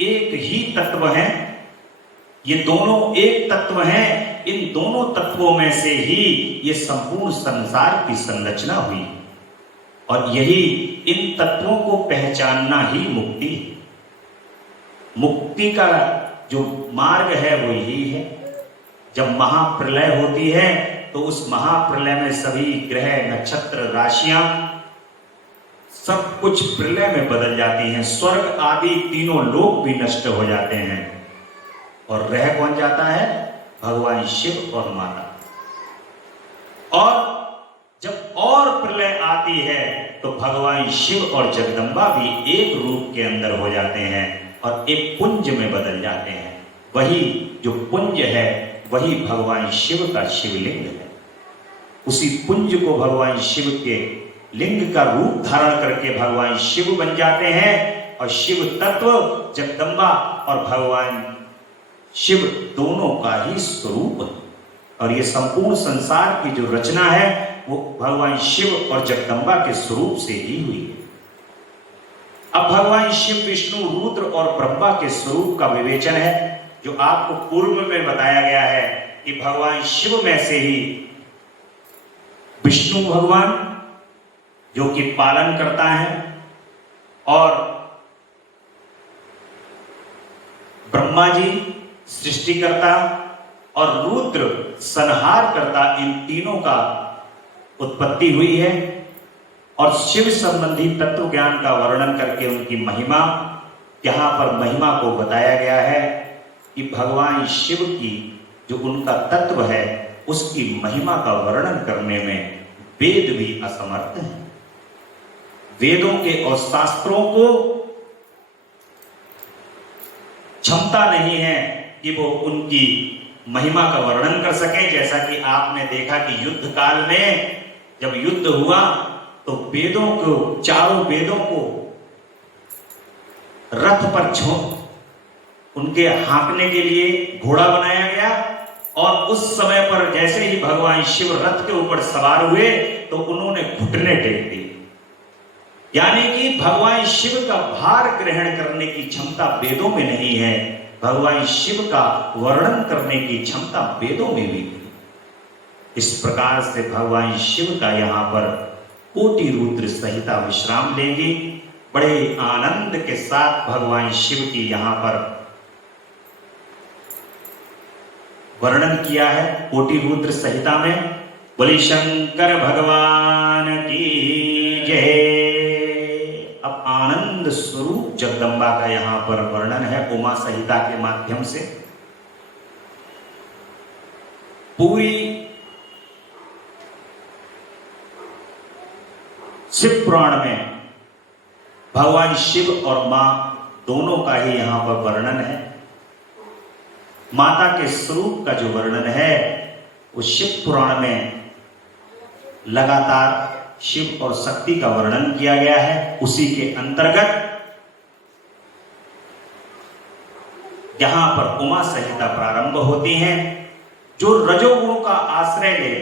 एक ही तत्व हैं। ये दोनों एक तत्व हैं। इन दोनों तत्वों में से ही ये संपूर्ण संसार की संरचना हुई, और यही इन तत्वों को पहचानना ही मुक्ति है। मुक्ति का जो मार्ग है वो यही है। जब महाप्रलय होती है तो उस महाप्रलय में सभी ग्रह, नक्षत्र, राशियां सब कुछ प्रलय में बदल जाती हैं। स्वर्ग आदि तीनों लोक भी नष्ट हो जाते हैं, और रह कौन जाता है? भगवान शिव और माता। और जब और प्रलय आती है तो भगवान शिव और जगदम्बा भी एक रूप के अंदर हो जाते हैं और एक पुंज में बदल जाते हैं। वही जो पुंज है वही भगवान शिव का शिवलिंग है। उसी पुंज को भगवान शिव के लिंग का रूप धारण करके भगवान शिव बन जाते हैं, और शिव तत्व जगदम्बा और भगवान शिव दोनों का ही स्वरूप है। और ये संपूर्ण संसार की जो रचना है वो भगवान शिव और जगदम्बा के स्वरूप से ही हुई है। अब भगवान शिव, विष्णु, रुद्र और ब्रह्मा के स्वरूप का विवेचन है, जो आपको पूर्व में बताया गया है कि भगवान शिव में से ही विष्णु भगवान जो कि पालन करता है, और ब्रह्मा जी सृष्टिकर्ता, और रुद्र संहार करता, इन तीनों का उत्पत्ति हुई है। और शिव संबंधी तत्व ज्ञान का वर्णन करके उनकी महिमा, यहां पर महिमा को बताया गया है कि भगवान शिव की जो उनका तत्व है उसकी महिमा का वर्णन करने में वेद भी असमर्थ हैं। वेदों के और शास्त्रों को क्षमता नहीं है कि वो उनकी महिमा का वर्णन कर सके। जैसा कि आपने देखा कि युद्ध काल में जब युद्ध हुआ तो वेदों को, चारों वेदों को रथ पर उनके हाँकने के लिए घोड़ा बनाया गया, और उस समय पर जैसे ही भगवान शिव रथ के ऊपर सवार हुए तो उन्होंने घुटने टेक दी। यानी कि भगवान शिव का भार ग्रहण करने की क्षमता वेदों में नहीं है, भगवान शिव का वर्णन करने की क्षमता वेदों में भी है। इस प्रकार से भगवान शिव का यहाँ पर कोटि रुद्र संहिता विश्राम लेंगी। बड़े आनंद के साथ भगवान शिव की यहाँ पर वर्णन किया है कोटि रुद्र संहिता में। बोली शंकर भगवान की जय। अब आनंद स्वरूप जगदम्बा का यहाँ पर वर्णन है उमा संहिता के माध्यम से। पूरी शिव पुराण में भगवान शिव और मां दोनों का ही यहां पर वर्णन है। माता के स्वरूप का जो वर्णन है वो शिव पुराण में लगातार शिव और शक्ति का वर्णन किया गया है। उसी के अंतर्गत जहां पर उमा संहिता प्रारंभ होती है जो रजोगुण का आश्रय ले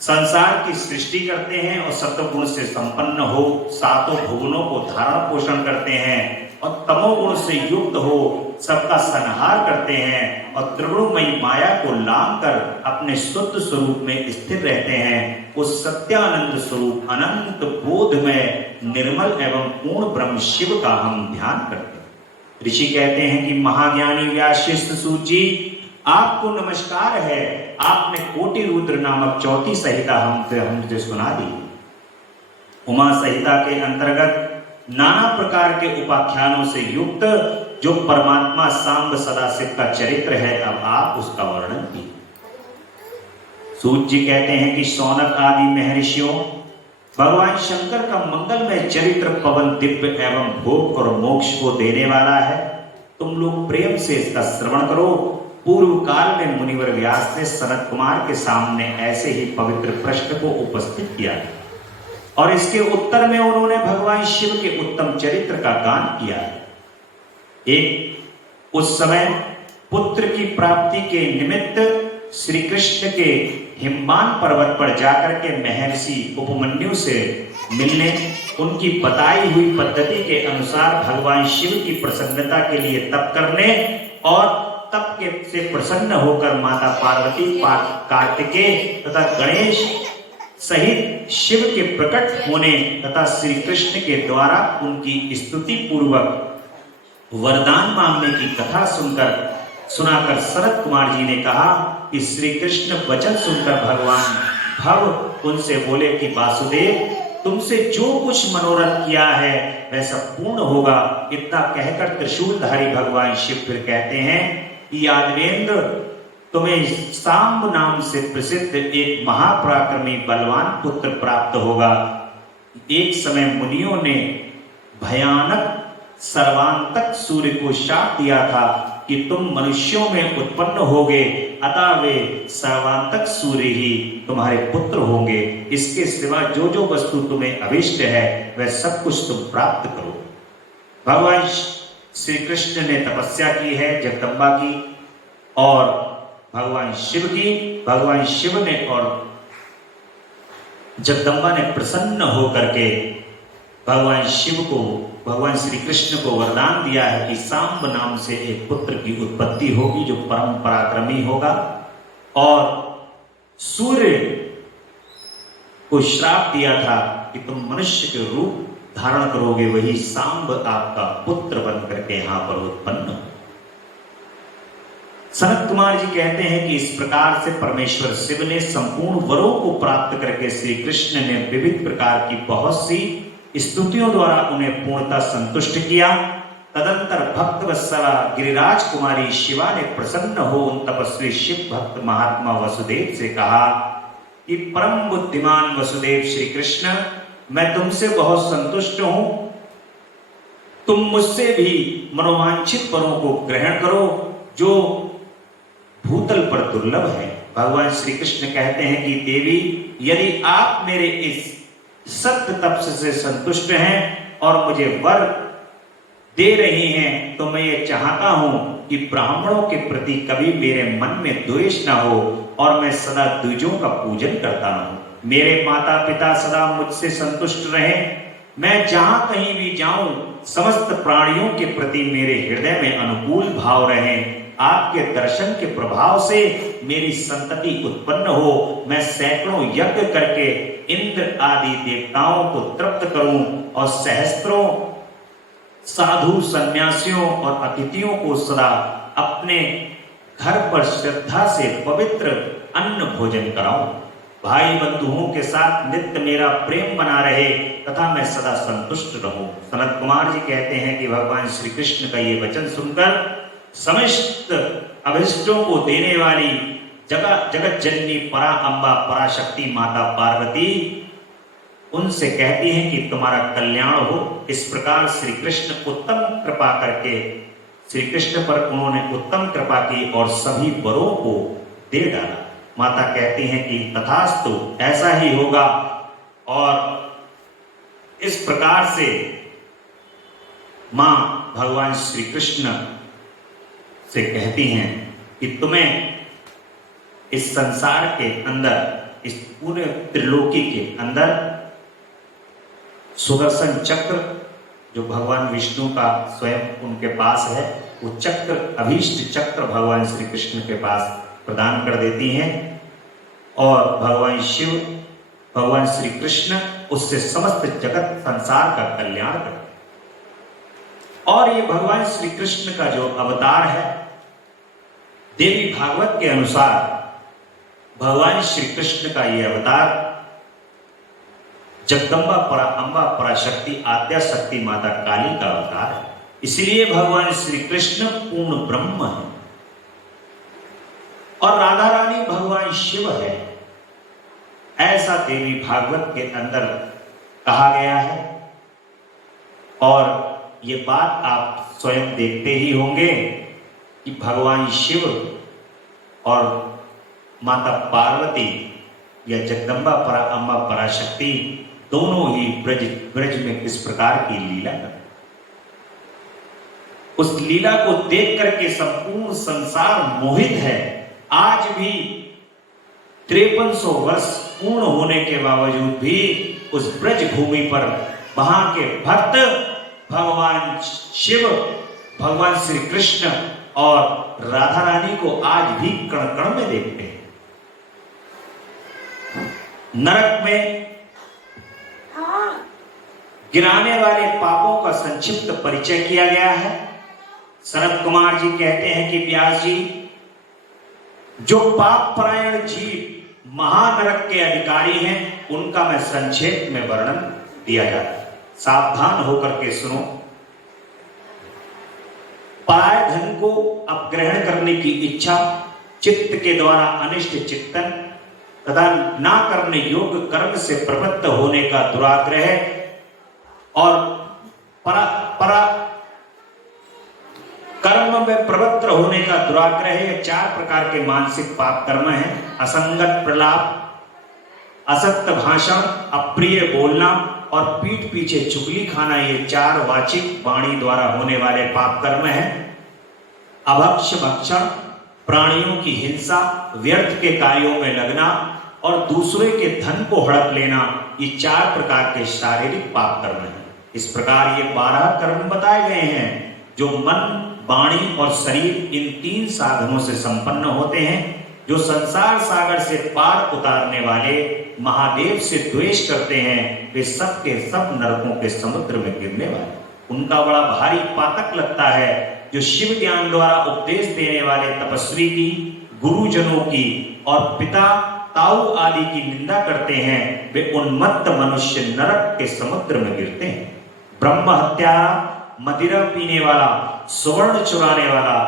संसार की सृष्टि करते हैं और सत्वगुण से संपन्न हो सातों भुवनों को धारण पोषण करते हैं और तमोगुण से युक्त हो सबका संहार करते हैं और त्रिगुणमयी माया को लांग कर अपने शुद्ध स्वरूप में स्थिर रहते हैं, उस सत्यानंद स्वरूप अनंत बोधमय निर्मल एवं पूर्ण ब्रह्म शिव का हम ध्यान करते हैं। ऋषि कहते हैं कि महाज्ञानी व्यासशिष्ट सूत जी, आपको नमस्कार है। आपने कोटि रुद्र नामक चौथी संहिता हमसे सुना दी। उमा संहिता के अंतर्गत नाना प्रकार के उपाख्यानों से युक्त जो परमात्मा सांब सदाशिव का चरित्र है, अब आप उसका वर्णन कीजिए। सूत जी कहते हैं कि शौनक आदि महर्षियों, भगवान शंकर का मंगलमय चरित्र पवन दिव्य एवं भोग और मोक्ष को देने वाला है। तुम लोग प्रेम से इसका श्रवण करो। पूर्व काल में मुनिवर व्यास ने सनत कुमार के सामने ऐसे ही पवित्र प्रश्न को उपस्थित किया और इसके उत्तर में उन्होंने भगवान शिव के उत्तम चरित्र का गान किया। एक उस समय पुत्र की प्राप्ति के निमित्त श्री कृष्ण के हिमवान पर्वत पर जाकर के महर्षि उपमन्यु से मिलने, उनकी बताई हुई पद्धति के अनुसार भगवान शिव की प्रसन्नता के लिए तप करने और तप के से प्रसन्न होकर माता पार्वती, कार्तिकेय तथा गणेश सहित शिव के प्रकट होने तथा श्री कृष्ण के द्वारा उनकी स्तुति पूर्वक वरदान मांगने की कथा सुनाकर सनत कुमार जी ने कहा कि श्री कृष्ण वचन सुनकर भगवान भव उनसे बोले कि वासुदेव, तुमसे जो कुछ मनोरथ किया है वह सब पूर्ण होगा। इतना कहकर त्रिशूलधारी भगवान शिव फिर कहते हैं कि यादवेंद्र, तुम्हें सांब नाम से प्रसिद्ध एक महापराक्रमी बलवान पुत्र प्राप्त होगा। एक समय मुनियों ने भयानक सर्वांतक सूर्य को शाप दिया था कि तुम मनुष्यों में उत्पन्न होगे, अतः वे सर्वांतक सूर्य ही तुम्हारे पुत्र होंगे। इसके सिवा जो जो वस्तु तुम्हें अभिष्ट है वह सब कुछ तुम प्राप्त करो। भगवान श्री कृष्ण ने तपस्या की है जगदम्बा की और भगवान शिव की। भगवान शिव ने और जगदम्बा ने प्रसन्न होकर के भगवान शिव को, भगवान श्री कृष्ण को वरदान दिया है कि सांब नाम से एक पुत्र की उत्पत्ति होगी जो परम पराक्रमी होगा, और सूर्य को श्राप दिया था कि तुम मनुष्य के रूप धारण करोगे, वही सांब आपका पुत्र बनकर के यहां पर उत्पन्न हो। सनत कुमार जी कहते हैं कि इस प्रकार से परमेश्वर शिव ने संपूर्ण वरों को प्राप्त करके श्री कृष्ण ने विविध प्रकार की बहुत सी स्तुतियों द्वारा उन्हें पूर्णतः संतुष्ट किया। तदंतर भक्त वत्सला गिरिराज कुमारी शिवा ने प्रसन्न हो उन तपस्वी शिव भक्त महात्मा वसुदेव से कहा कि परम बुद्धिमान वसुदेव श्री कृष्ण, मैं तुमसे बहुत संतुष्ट हूं। तुम मुझसे भी मनोवांछित वरों को ग्रहण करो जो भूतल पर दुर्लभ है। भगवान श्री कृष्ण कहते हैं कि देवी, यदि आप मेरे इस सत्य तपस्या से संतुष्ट हैं और मुझे वर दे रही हैं, तो मैं ये चाहता हूं कि ब्राह्मणों के प्रति कभी मेरे मन में द्वेष ना हो और मैं सदा द्विजों का पूजन करता हूं। मेरे माता पिता सदा मुझसे संतुष्ट रहें। मैं जहां कहीं भी जाऊं, समस्त प्राणियों के प्रति मेरे हृदय में अनुकूल भाव रहें। आपके दर्शन के प्रभाव से मेरी संतति उत्पन्न हो। मैं सैकड़ों यज्ञ करके इंद्र आदि देवताओं को तृप्त करूं और सहस्त्रों साधु सन्यासियों और अतिथियों को सदा अपने घर पर श्रद्धा से पवित्र अन्न भोजन कराऊं। भाई बंधुओं के साथ नित्य मेरा प्रेम बना रहे तथा मैं सदा संतुष्ट रहूं। सनत कुमार जी कहते हैं कि भगवान श्री कृष्ण का ये वचन सुनकर समस्त अभिष्टों को देने वाली जगत जननी परा अम्बा पराशक्ति माता पार्वती उनसे कहती हैं कि तुम्हारा कल्याण हो। इस प्रकार श्री कृष्ण उत्तम कृपा करके श्री कृष्ण पर उन्होंने उत्तम कृपा की और सभी वरों को दे डाला। माता कहती हैं कि तथास्तु, ऐसा ही होगा। और इस प्रकार से मां भगवान श्री कृष्ण से कहती हैं कि तुम्हें इस संसार के अंदर, इस पूरे त्रिलोकी के अंदर सुदर्शन चक्र जो भगवान विष्णु का स्वयं उनके पास है, वो चक्र, अभीष्ट चक्र भगवान श्री कृष्ण के पास प्रदान कर देती हैं और भगवान शिव, भगवान श्री कृष्ण उससे समस्त जगत संसार का कल्याण करते हैं। और ये भगवान श्री कृष्ण का जो अवतार है, देवी भागवत के अनुसार भगवान श्री कृष्ण का ये अवतार जगदम्बा परा अम्बा पराशक्ति आद्या शक्ति माता काली का अवतार है। इसलिए भगवान श्री कृष्ण पूर्ण ब्रह्म है और राधा रानी भगवान शिव है, ऐसा देवी भागवत के अंदर कहा गया है। और ये बात आप स्वयं देखते ही होंगे कि भगवान शिव और माता पार्वती या जगदम्बा परा अम्बा पराशक्ति दोनों ही ब्रज में किस प्रकार की लीला करते, उस लीला को देख करके संपूर्ण संसार मोहित है। आज भी 5300 वर्ष पूर्ण होने के बावजूद भी उस ब्रज भूमि पर वहां के भक्त भगवान शिव, भगवान श्री कृष्ण और राधा रानी को आज भी कण कण में देखते हैं। नरक में गिराने वाले पापों का संक्षिप्त परिचय किया गया है। सनत कुमार जी कहते हैं कि व्यास जी, जो पाप परायण जीव महानरक के अधिकारी हैं, उनका मैं संक्षेप में वर्णन दिया जाता है, सावधान होकर के सुनो। पराय धन को अपग्रहण करने की इच्छा, चित्त के द्वारा अनिष्ट चिंतन तथा ना करने योग्य कर्म से प्रवृत्त होने का दुराग्रह और कर्म में प्रवृत्त होने का दुराग्रह, ये 4 प्रकार के मानसिक पाप कर्म हैं। असंगत प्रलाप, असत्य भाषण, अप्रिय बोलना और पीठ पीछे चुगली खाना, ये 4 वाचिक वाणी द्वारा होने वाले पाप कर्म हैं। अभक्ष भक्षण, प्राणियों की हिंसा, व्यर्थ के कार्यों में लगना और दूसरे के धन को हड़प लेना, ये 4 प्रकार के शारीरिक पाप कर्म हैं। इस प्रकार ये 12 कर्म बताए गए हैं जो मन, वाणी और शरीर इन 3 साधनों से संपन्न होते हैं। जो संसार सागर से पार उतारने वाले महादेव से द्वेष करते हैं, वे सब के सब नरकों के समुद्र में गिरने वाले। उनका बड़ा भारी पातक लगता है। जो शिव ज्ञान द्वारा उपदेश देने वाले तपस्वी की, गुरुजनों की और पिता ताऊ आदि की निंदा करते हैं, वे उन्मत्त मनुष्य नरक के समुद्र में गिरते हैं। ब्रह्म हत्यारा, मदिरा पीने वाला, स्वर्ण चुराने वाला,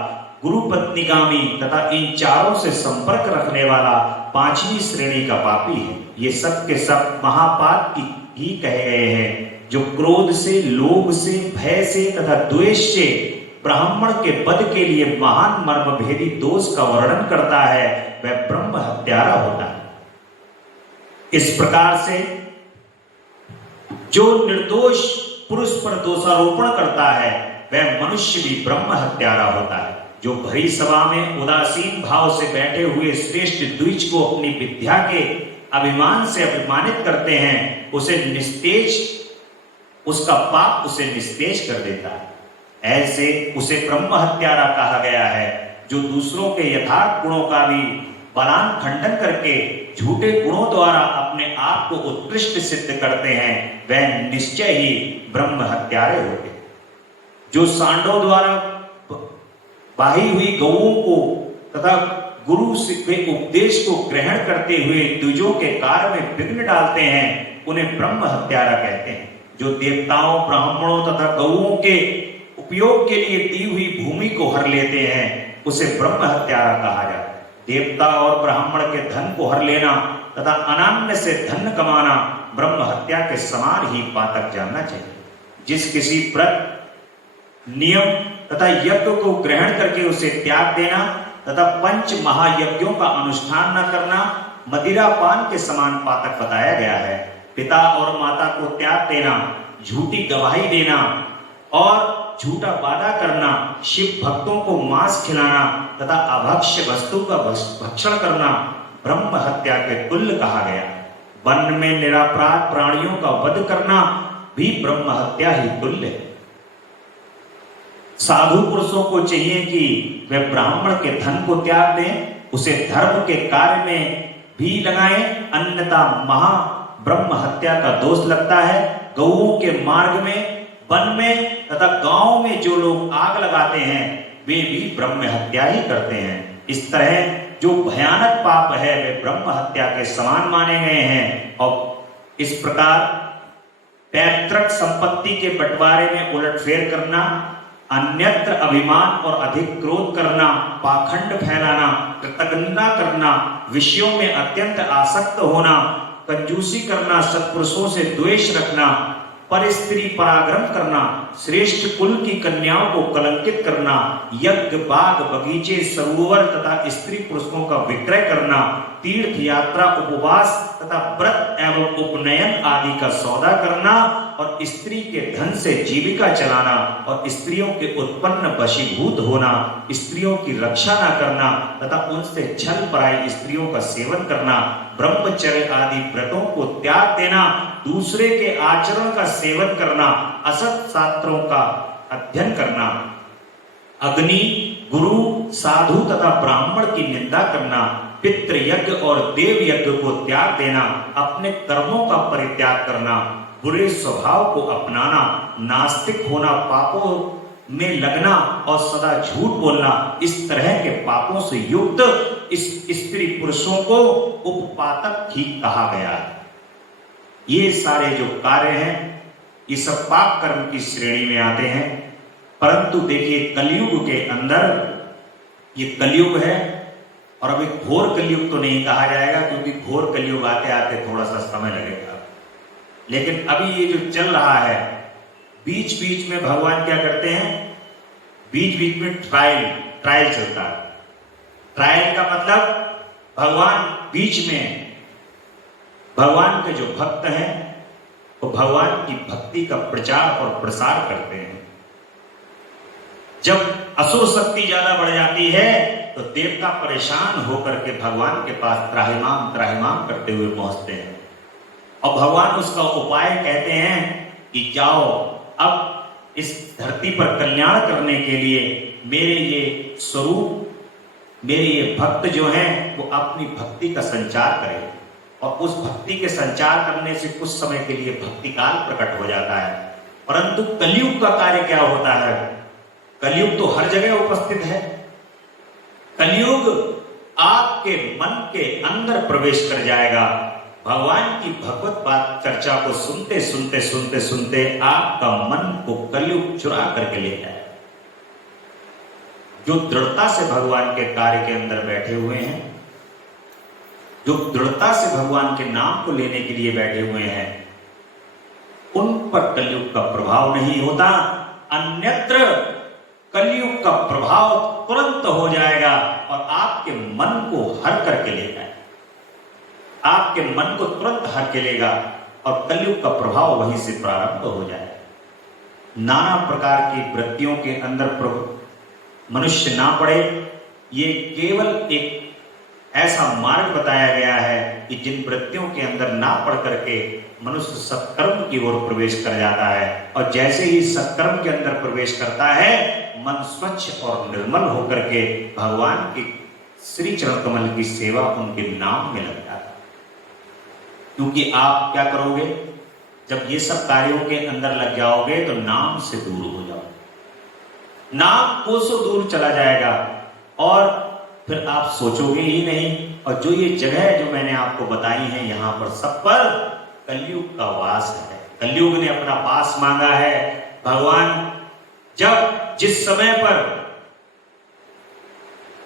गुरु पत्नीगामी तथा इन 4 से संपर्क रखने वाला 5वीं श्रेणी का पापी है। ये सब के सब महापाप ही कहे गए हैं। जो क्रोध से, लोभ से, भय से तथा द्वेष से ब्राह्मण के वध के लिए महान मर्म भेदी दोष का वर्णन करता है, वह ब्रह्म हत्यारा होता है। इस प्रकार से जो निर्दोष पुरुष पर दोषारोपण करता है, वह मनुष्य भी ब्रह्म हत्यारा होता है। जो भरी सभा में उदासीन भाव से बैठे हुए श्रेष्ठ द्विज को अपनी विद्या के अभिमान से अपमानित करते हैं, उसे निस्तेज, उसका पाप उसे निस्तेज कर देता है। ऐसे उसे ब्रह्म हत्यारा कहा गया है। जो दूसरों के यथार्थ गुणों का भी बलान खंडन करके झूठे गुणों द्वारा अपने आप को उत्कृष्ट सिद्ध करते हैं, वह निश्चय ही ब्रह्म हत्यारे होते। जो सांडों द्वारा बाही हुई गौओं को तथा गुरु के उपदेश को ग्रहण करते हुए द्विजों के कार्य में विघ्न डालते हैं, उन्हें ब्रह्म हत्यारा कहते हैं। जो देवताओं, ब्राह्मणों तथा गौओं के उपयोग के लिए दी हुई भूमि को हर लेते हैं, उसे ब्रह्म हत्यारा कहा जाता है। देवता और ब्राह्मण के धन को हर लेना तथा अनान्य से धन कमाना ब्रह्म हत्या के समान ही पातक जानना चाहिए। जिस किसी व्रत, नियम तथा यज्ञ को ग्रहण करके उसे त्याग देना तथा 5 महायज्ञों का अनुष्ठान न करना मदिरा पान के समान पातक बताया गया है। पिता और माता को त्याग देना, झूठी गवाही देना और झूठा वादा करना, शिव भक्तों को मांस खिलाना तथा अभक्ष्य वस्तु का भक्षण करना ब्रह्म हत्या के तुल्य कहा गया। वन में निरपराध प्राणियों का वध करना भी ब्रह्म हत्या ही तुल्य है। साधु पुरुषों को चाहिए कि वे ब्राह्मण के धन को त्याग दें, उसे धर्म के कार्य में भी लगाएं, अन्यथा महा ब्रह्म हत्या का दोष लगता है। गौओं के मार्ग में, वन में तथा गांव में जो लोग आग लगाते हैं वे भी ब्रह्म हत्या ही करते हैं। इस तरह जो भयानक पाप है वे ब्रह्म हत्या के समान माने गए हैं। और इस प्रकार पैतृक संपत्ति के बंटवारे में उलटफेर करना, अन्यत्र अभिमान और अधिक क्रोध करना, पाखंड फैलाना, कृतज्ञता करना, विषयों में अत्यंत आसक्त होना, कंजूसी करना, सत्पुरुषों से द्वेष रखना, पर स्त्री पराक्रम करना, श्रेष्ठ कुल की कन्याओं को कलंकित करना, यज्ञ, बाग, बगीचे, सरोवर तथा स्त्री पुरुषों का विक्रय करना, तीर्थ यात्रा, उपवास तथा व्रत एवं उपनयन आदि का सौदा करना और स्त्री के धन से जीविका चलाना और स्त्रियों के उत्पन्न वशीभूत होना, स्त्रियों की रक्षा न करना तथा उनसे छल पराई स्त्रियों का सेवन करना, ब्रह्मचर्य आदि व्रतों को त्याग देना, दूसरे के आचरण का सेवन करना, असत शास्त्रों का अध्ययन करना, अग्नि, गुरु, साधु तथा ब्राह्मण की निंदा करना, पितृ यज्ञ और देव यज्ञ को त्याग देना, अपने कर्मों का परित्याग करना, बुरे स्वभाव को अपनाना, नास्तिक होना, पापों में लगना और सदा झूठ बोलना, इस तरह के पापों से युक्त इस स्त्री पुरुषों को उपपातक ही कहा गया है। ये सारे जो कार्य हैं ये सब पाप कर्म की श्रेणी में आते हैं। परंतु देखिए कलयुग के अंदर, ये कलयुग है और अभी घोर कलयुग तो नहीं कहा जाएगा क्योंकि घोर कलयुग आते आते थोड़ा सा समय लगेगा। लेकिन अभी ये जो चल रहा है, बीच बीच में भगवान क्या करते हैं, बीच बीच में ट्रायल चलता है। ट्रायल का मतलब भगवान बीच में, भगवान के जो भक्त हैं वो भगवान की भक्ति का प्रचार और प्रसार करते हैं। जब असुर शक्ति ज्यादा बढ़ जाती है तो देवता परेशान होकर के भगवान के पास त्राहिमाम त्राहिमाम करते हुए पहुंचते हैं और भगवान उसका उपाय कहते हैं कि जाओ, अब इस धरती पर कल्याण करने के लिए मेरे ये स्वरूप, मेरे ये भक्त जो हैं वो अपनी भक्ति का संचार करें। और उस भक्ति के संचार करने से कुछ समय के लिए भक्ति काल प्रकट हो जाता है। परंतु कलयुग का कार्य क्या होता है, कलयुग तो हर जगह उपस्थित है। कलयुग आपके मन के अंदर प्रवेश कर जाएगा। भगवान की भगवत बात चर्चा को सुनते सुनते सुनते सुनते आपका मन को कलयुग चुरा करके ले जाए। जो दृढ़ता से भगवान के कार्य के अंदर बैठे हुए हैं, जो दृढ़ता से भगवान के नाम को लेने के लिए बैठे हुए हैं, उन पर कलयुग का प्रभाव नहीं होता। अन्यत्र कलयुग का प्रभाव तुरंत हो जाएगा और आपके मन को हर करके ले जाएगा, आपके मन को तुरंत हर के लेगा और कलयुग का प्रभाव वहीं से प्रारंभ हो जाएगा। नाना प्रकार की वृत्तियों के अंदर मनुष्य ना पड़े, ये केवल एक ऐसा मार्ग बताया गया है कि जिन वृत्तियों के अंदर ना पड़ करके मनुष्य सत्कर्म की ओर प्रवेश कर जाता है और जैसे ही सत्कर्म के अंदर प्रवेश करता है मन स्वच्छ और निर्मल होकर के भगवान के श्री चरण कमल की सेवा उनके नाम में लग जाता है। क्योंकि आप क्या करोगे, जब ये सब कार्यों के अंदर लग जाओगे तो नाम से दूर हो जाओगे, नाम कोसों दूर चला जाएगा और फिर आप सोचोगे ही नहीं। और जो ये जगह जो मैंने आपको बताई है, यहां पर सब पर कलयुग का वास है। कलयुग ने अपना वास मांगा है। भगवान जब जिस समय पर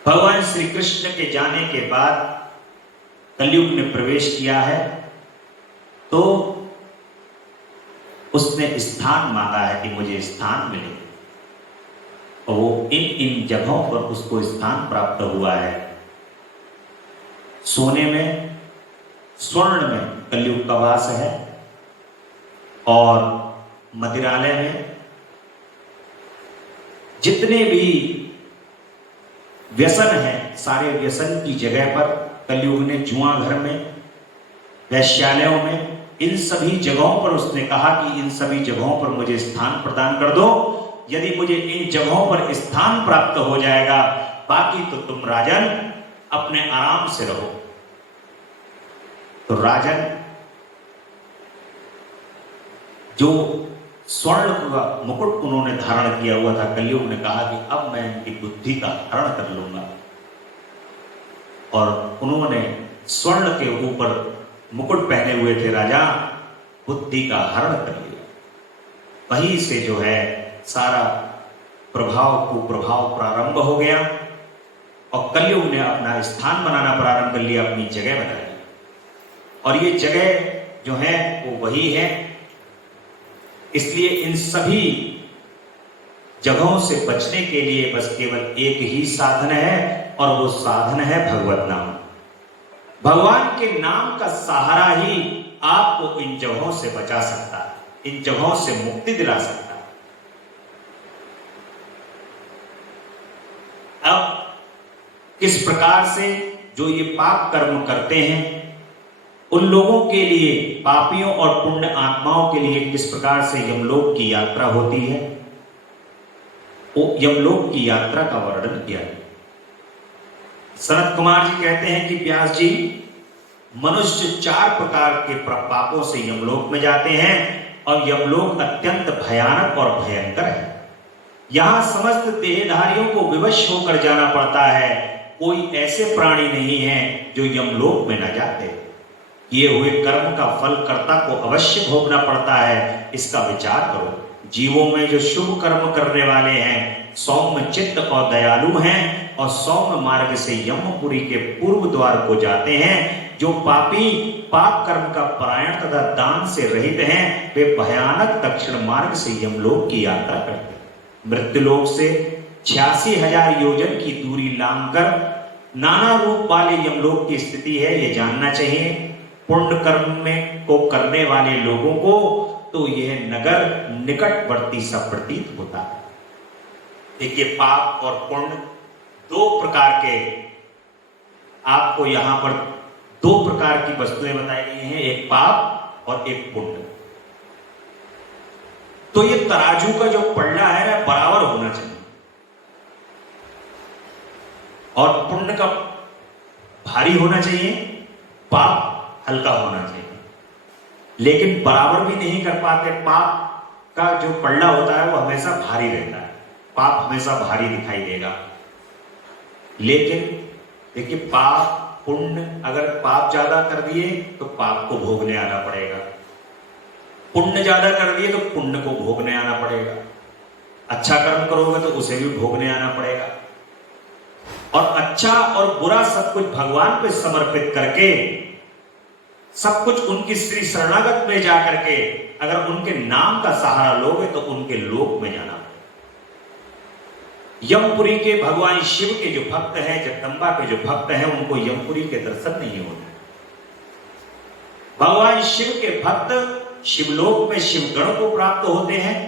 भगवान श्री कृष्ण के जाने के बाद कलयुग ने प्रवेश किया है तो उसने स्थान मांगा है कि मुझे स्थान मिले, और वो इन जगहों पर उसको स्थान प्राप्त हुआ है। सोने में, स्वर्ण में कलयुग का वास है और मदिरालय में जितने भी व्यसन हैं, सारे व्यसन की जगह पर कलयुग ने जुआ घर में, वैश्यालयों में, इन सभी जगहों पर उसने कहा कि इन सभी जगहों पर मुझे स्थान प्रदान कर दो। यदि मुझे इन जगहों पर स्थान प्राप्त हो जाएगा, बाकी तो तुम राजन अपने आराम से रहो। तो राजन जो स्वर्ण का मुकुट उन्होंने धारण किया हुआ था, कलयुग ने कहा कि अब मैं इनकी बुद्धि का हरण कर लूंगा। और उन्होंने स्वर्ण के ऊपर मुकुट पहने हुए थे राजा, बुद्धि का हरण कर लिया। वहीं से जो है सारा कुप्रभाव प्रारंभ हो गया और कलयुग ने अपना स्थान बनाना प्रारंभ कर लिया, अपनी जगह बना ली। और ये जगह जो है वो वही है। इसलिए इन सभी जगहों से बचने के लिए बस केवल एक ही साधन है, और वो साधन है भगवत नाम। भगवान के नाम का सहारा ही आपको इन जगहों से बचा सकता है, इन जगहों से मुक्ति दिला सकता है। अब किस प्रकार से जो ये पाप कर्म करते हैं, उन लोगों के लिए, पापियों और पुण्य आत्माओं के लिए किस प्रकार से यमलोक की यात्रा होती है, वो यमलोक की यात्रा का वर्णन किया है। सनत कुमार जी कहते हैं कि व्यास जी, मनुष्य 4 प्रकार के पापों से यमलोक में जाते हैं और यमलोक अत्यंत भयानक और भयंकर है। यहां समस्त देहधारियों को विवश होकर जाना पड़ता है। कोई ऐसे प्राणी नहीं है जो यमलोक में न जाते। किए हुए कर्म का फल कर्ता को अवश्य भोगना पड़ता है, इसका विचार करो। जीवों में जो शुभ कर्म करने वाले हैं, सौम्य चित्त और दयालु हैं और सौम्य मार्ग से यमपुरी के पूर्व द्वार को जाते हैं। जो पापी पाप कर्म का परायण तथा दान से रहित हैं, वे भयानक दक्षिण मार्ग से यमलोक की यात्रा करते हैं। मृत्युलोक से 86,000 योजन की दूरी लांघकर नाना रूप वाले यमलोक की स्थिति है, ये जानना चाहिए। पुण्य कर्म में को करने वाले लोगों को तो यह नगर निकटवर्ती सा प्रतीत होता है। देखिए, पाप और पुण्य 2 प्रकार के, आपको यहां पर 2 प्रकार की वस्तुएं बताई गई हैं, एक पाप और एक पुण्य। तो ये तराजू का जो पल्ला है ना, बराबर होना चाहिए, और पुण्य का भारी होना चाहिए, पाप हल्का होना चाहिए। लेकिन बराबर भी नहीं कर पाते। पाप का जो पल्ला होता है वो हमेशा भारी रहता है, पाप हमेशा भारी दिखाई देगा। लेकिन देखिए, पाप पुण्य, अगर पाप ज्यादा कर दिए तो पाप को भोगने आना पड़ेगा, पुण्य ज्यादा कर दिए तो पुण्य को भोगने आना पड़ेगा। अच्छा कर्म करोगे तो उसे भी भोगने आना पड़ेगा। और अच्छा और बुरा सब कुछ भगवान पे समर्पित करके, सब कुछ उनकी श्री शरणागत में जाकर के अगर उनके नाम का सहारा लोगे तो उनके लोक में जाना। यमपुरी के भगवान शिव के जो भक्त हैं, जगदम्बा के जो भक्त हैं, उनको यमपुरी के दर्शन नहीं होते। भगवान शिव के भक्त शिवलोक में शिवगण को प्राप्त होते हैं,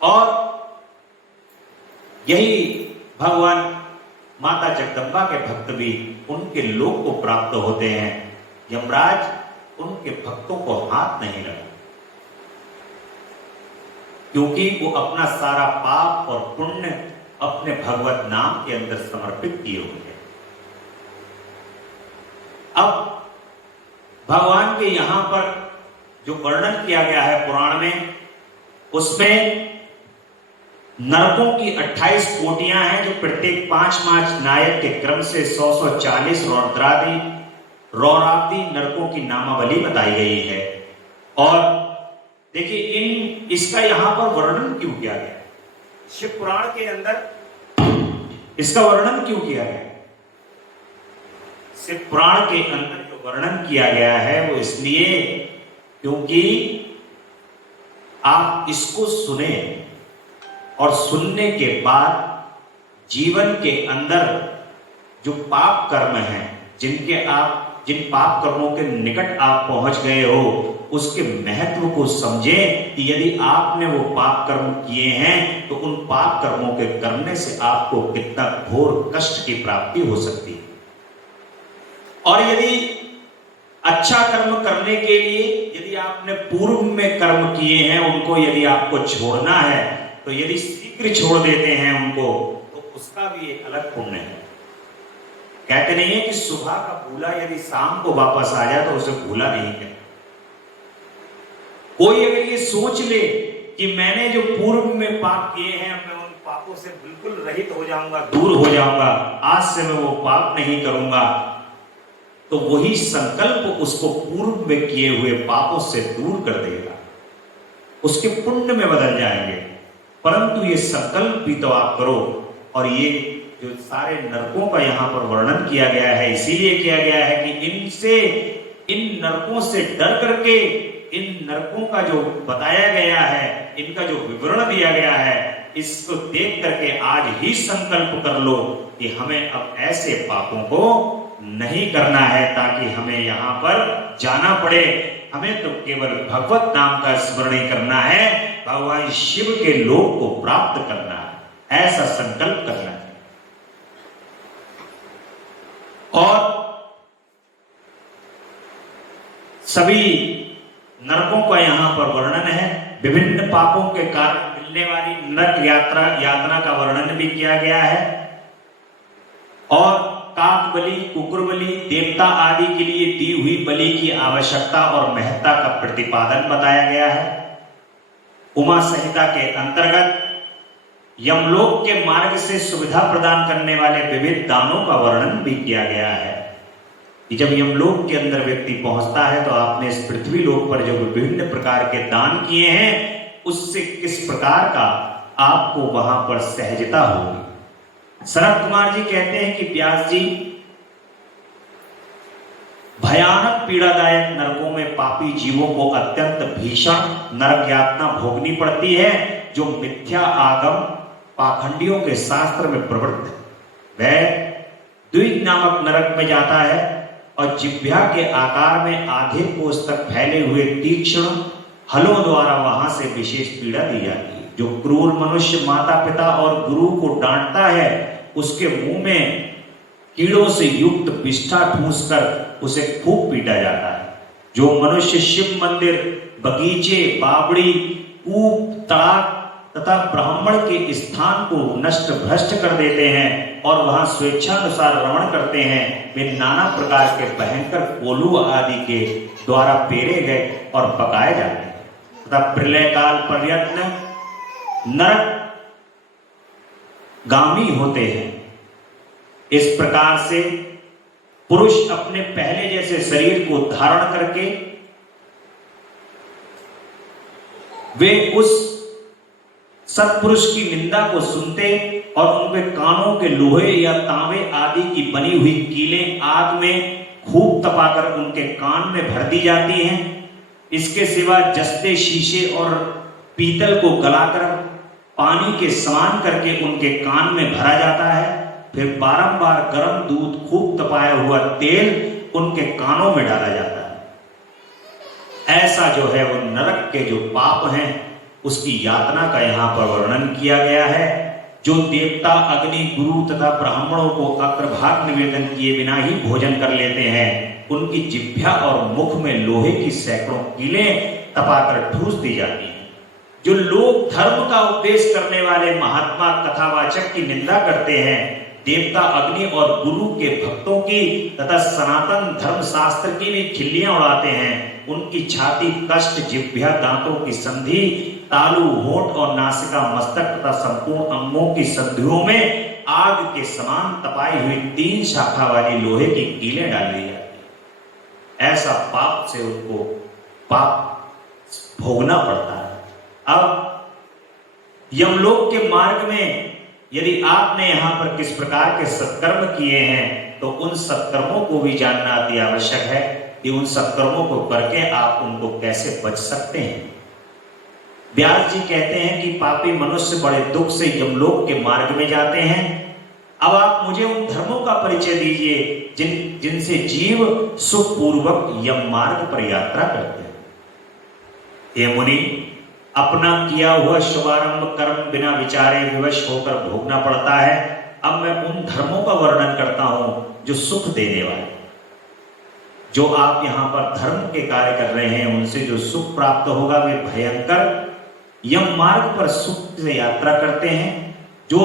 और यही भगवान माता जगदम्बा के भक्त भी उनके लोक को प्राप्त होते हैं। यमराज उनके भक्तों को हाथ नहीं लगा, क्योंकि वो अपना सारा पाप और पुण्य अपने भगवत नाम के अंदर समर्पित किए हुए हैं। अब भगवान के यहां पर जो वर्णन किया गया है पुराण में, उसमें नरकों की 28 कोटियां हैं, जो प्रत्येक 5 नायक के क्रम से 140 रौरावती नरकों की नामावली बताई गई है। और देखिए, इसका यहां पर वर्णन क्यों किया गया? शिव पुराण के अंदर इसका वर्णन क्यों किया गया? शिव पुराण के अंदर जो वर्णन किया गया है वो इसलिए क्योंकि आप इसको सुने और सुनने के बाद जीवन के अंदर जो पाप कर्म हैं, जिन पाप कर्मों के निकट आप पहुंच गए हो, उसके महत्व को समझें कि यदि आपने वो पाप कर्म किए हैं तो उन पाप कर्मों के करने से आपको कितना घोर कष्ट की प्राप्ति हो सकती है। और यदि अच्छा कर्म करने के लिए यदि आपने पूर्व में कर्म किए हैं उनको यदि आपको छोड़ना है तो यदि शीघ्र छोड़ देते हैं उनको तो उसका भी एक अलग पुण्य है। कहते नहीं है कि सुबह का भूला यदि शाम को वापस आ जाए तो उसे भूला नहीं कहते। कोई अगर ये सोच ले कि मैंने जो पूर्व में पाप किए हैं मैं उन पापों से बिल्कुल रहित हो जाऊंगा, दूर हो जाऊंगा, आज से मैं वो पाप नहीं करूंगा, तो वही संकल्प उसको पूर्व में किए हुए पापों से दूर कर देगा, उसके पुण्य में बदल जाएंगे। परंतु ये संकल्प भी तो आप करो। और ये जो सारे नरकों का यहाँ पर वर्णन किया गया है इसीलिए किया गया है कि इन नरकों से डर करके, इन नरकों का जो बताया गया है, इनका जो विवरण दिया गया है, इसको देख करके आज ही संकल्प कर लो कि हमें अब ऐसे पापों को नहीं करना है, ताकि हमें यहाँ पर जाना पड़े। हमें तो केवल भगवत नाम का स्मरण ही करना है, भगवान शिव के लोक को प्राप्त करना है, ऐसा संकल्प करना है। और सभी नरकों का यहाँ पर वर्णन है, विभिन्न पापों के कारण मिलने वाली नरक यातना का वर्णन भी किया गया है। और काक बलि, कुकुर बलि, देवता आदि के लिए दी हुई बलि की आवश्यकता और महत्ता का प्रतिपादन बताया गया है। उमा संहिता के अंतर्गत यमलोक के मार्ग से सुविधा प्रदान करने वाले विविध दानों का वर्णन भी किया गया है कि जब यमलोक के अंदर व्यक्ति पहुंचता है तो आपने इस पृथ्वी लोक पर जो विभिन्न प्रकार के दान किए हैं उससे किस प्रकार का आपको वहां पर सहजता होगी। शरद कुमार जी कहते हैं कि व्यास जी, भयानक पीड़ादायक नरकों में पापी जीवों को अत्यंत भीषण नरक यातना भोगनी पड़ती है, जो मिथ्या आगम पाखंडियों के शास्त्र में प्रवृत्त है। वह द्विज नामक नरक में जाता है और जिह्वा के आकार में आधे कोस तक फैले हुए तीक्ष्ण हलों द्वारा वहां से विशेष पीड़ा दी जाती है। जो क्रूर मनुष्य माता पिता और गुरु को डांटता है उसके मुंह में कीड़ों से युक्त विष्ठा ठूंसकर उसे खूब पीटा जाता है। जो मनुष्य शिव मंदिर, बगीचे, बावड़ी, कूप, तड़ाक तथा ब्राह्मण के स्थान को नष्ट भ्रष्ट कर देते हैं और वहां स्वेच्छानुसार रमण करते हैं, वे नाना प्रकार के भयंकर कोलू आदि के द्वारा पेरे गए और पकाए जाते हैं तथा प्रलय काल पर्यंत नरक गामी होते हैं। इस प्रकार से पुरुष अपने पहले जैसे शरीर को धारण करके वे उस सत्पुरुष की निंदा को सुनते और उनके कानों के लोहे या तांबे आदि की बनी हुई कीलें आग में खूब तपाकर उनके कान में भर दी जाती हैं। इसके सिवा जस्ते, शीशे और पीतल को गलाकर पानी के समान करके उनके कान में भरा जाता है। फिर बारंबार गर्म दूध, खूब तपाया हुआ तेल उनके कानों में डाला जाता है। ऐसा जो है वो नरक के जो पाप हैं उसकी यातना का यहाँ पर वर्णन किया गया है। जो देवता, अग्नि, गुरु तथा ब्राह्मणों को अग्रभाग निवेदन किए बिना ही भोजन कर लेते हैं, उनकी जिह्वा और मुख में लोहे की सैकड़ों कीलें तपाकर ठूस दी जाती हैं। जो लोग धर्म का उपदेश करने वाले महात्मा कथावाचक की निंदा करते हैं, देवता, अग्नि और गुरु के भक्तों की तथा सनातन धर्म शास्त्र की भी खिल्लियां उड़ाते हैं, उनकी छाती, कष्ट, जिह्वा, दांतों की संधि, तालू, होंठ और नासिका, मस्तक तथा संपूर्ण अंगों की संधियों में आग के समान तपाई हुई 3 शाखा वाली लोहे की कीलें डाल दी जाती है। ऐसा पाप से उनको पाप भोगना पड़ता है। अब यमलोक के मार्ग में यदि आपने यहाँ पर किस प्रकार के सत्कर्म किए हैं तो उन सत्कर्मों को भी जानना अति आवश्यक है कि उन सत्कर्मों को करके आप उनको कैसे बच सकते हैं। व्यास जी कहते हैं कि पापी मनुष्य बड़े दुख से यमलोक के मार्ग में जाते हैं। अब आप मुझे उन धर्मों का परिचय दीजिए जिनसे जीव सुखपूर्वक यम मार्ग पर यात्रा करते हैं। हे मुनि, अपना किया हुआ शुभारंभ कर्म बिना विचारे विवश होकर भोगना पड़ता है। अब मैं उन धर्मों का वर्णन करता हूं जो सुख देने वाले। जो आप यहां पर धर्म के कार्य कर रहे हैं, उनसे जो सुख प्राप्त होगा वे भयंकर यम मार्ग पर सुख से यात्रा करते हैं। जो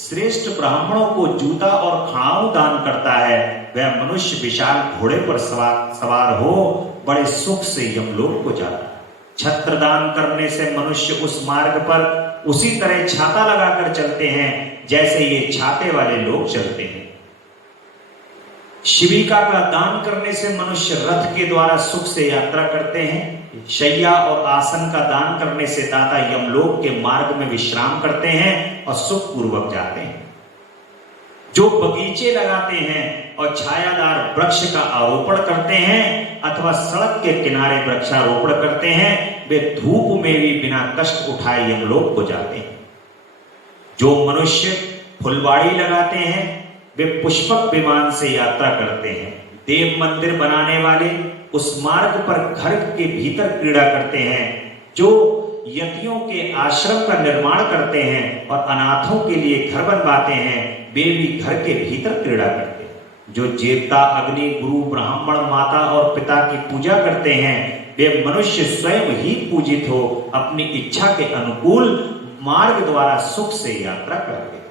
श्रेष्ठ ब्राह्मणों को जूता और खड़ाऊ दान करता है, वह मनुष्य विशाल घोड़े पर सवार हो बड़े सुख से यमलोक को जाता है। छत्र दान करने से मनुष्य उस मार्ग पर उसी तरह छाता लगाकर चलते हैं जैसे ये छाते वाले लोग चलते हैं। शिविका का दान करने से मनुष्य रथ के द्वारा सुख से यात्रा करते हैं। शैया और आसन का दान करने से दाता यमलोक के मार्ग में विश्राम करते हैं और सुख पूर्वक जाते हैं। जो बगीचे लगाते हैं और छायादार वृक्ष का आरोपण करते हैं अथवा सड़क के किनारे वृक्षारोपण करते हैं, वे धूप में भी बिना कष्ट उठाए यमलोक को जाते हैं। जो मनुष्य फुलवाड़ी लगाते हैं, वे पुष्पक विमान से यात्रा करते हैं। देव मंदिर बनाने वाले उस मार्ग पर घर के भीतर क्रीड़ा करते हैं। जो यतियों के आश्रम का निर्माण करते हैं और अनाथों के लिए घर बनवाते हैं, वे भी घर के भीतर क्रीड़ा करते हैं। जो देवता, अग्नि, गुरु, ब्राह्मण, माता और पिता की पूजा करते हैं, वे मनुष्य स्वयं ही पूजित हो अपनी इच्छा के अनुकूल मार्ग द्वारा सुख से यात्रा करते हैं।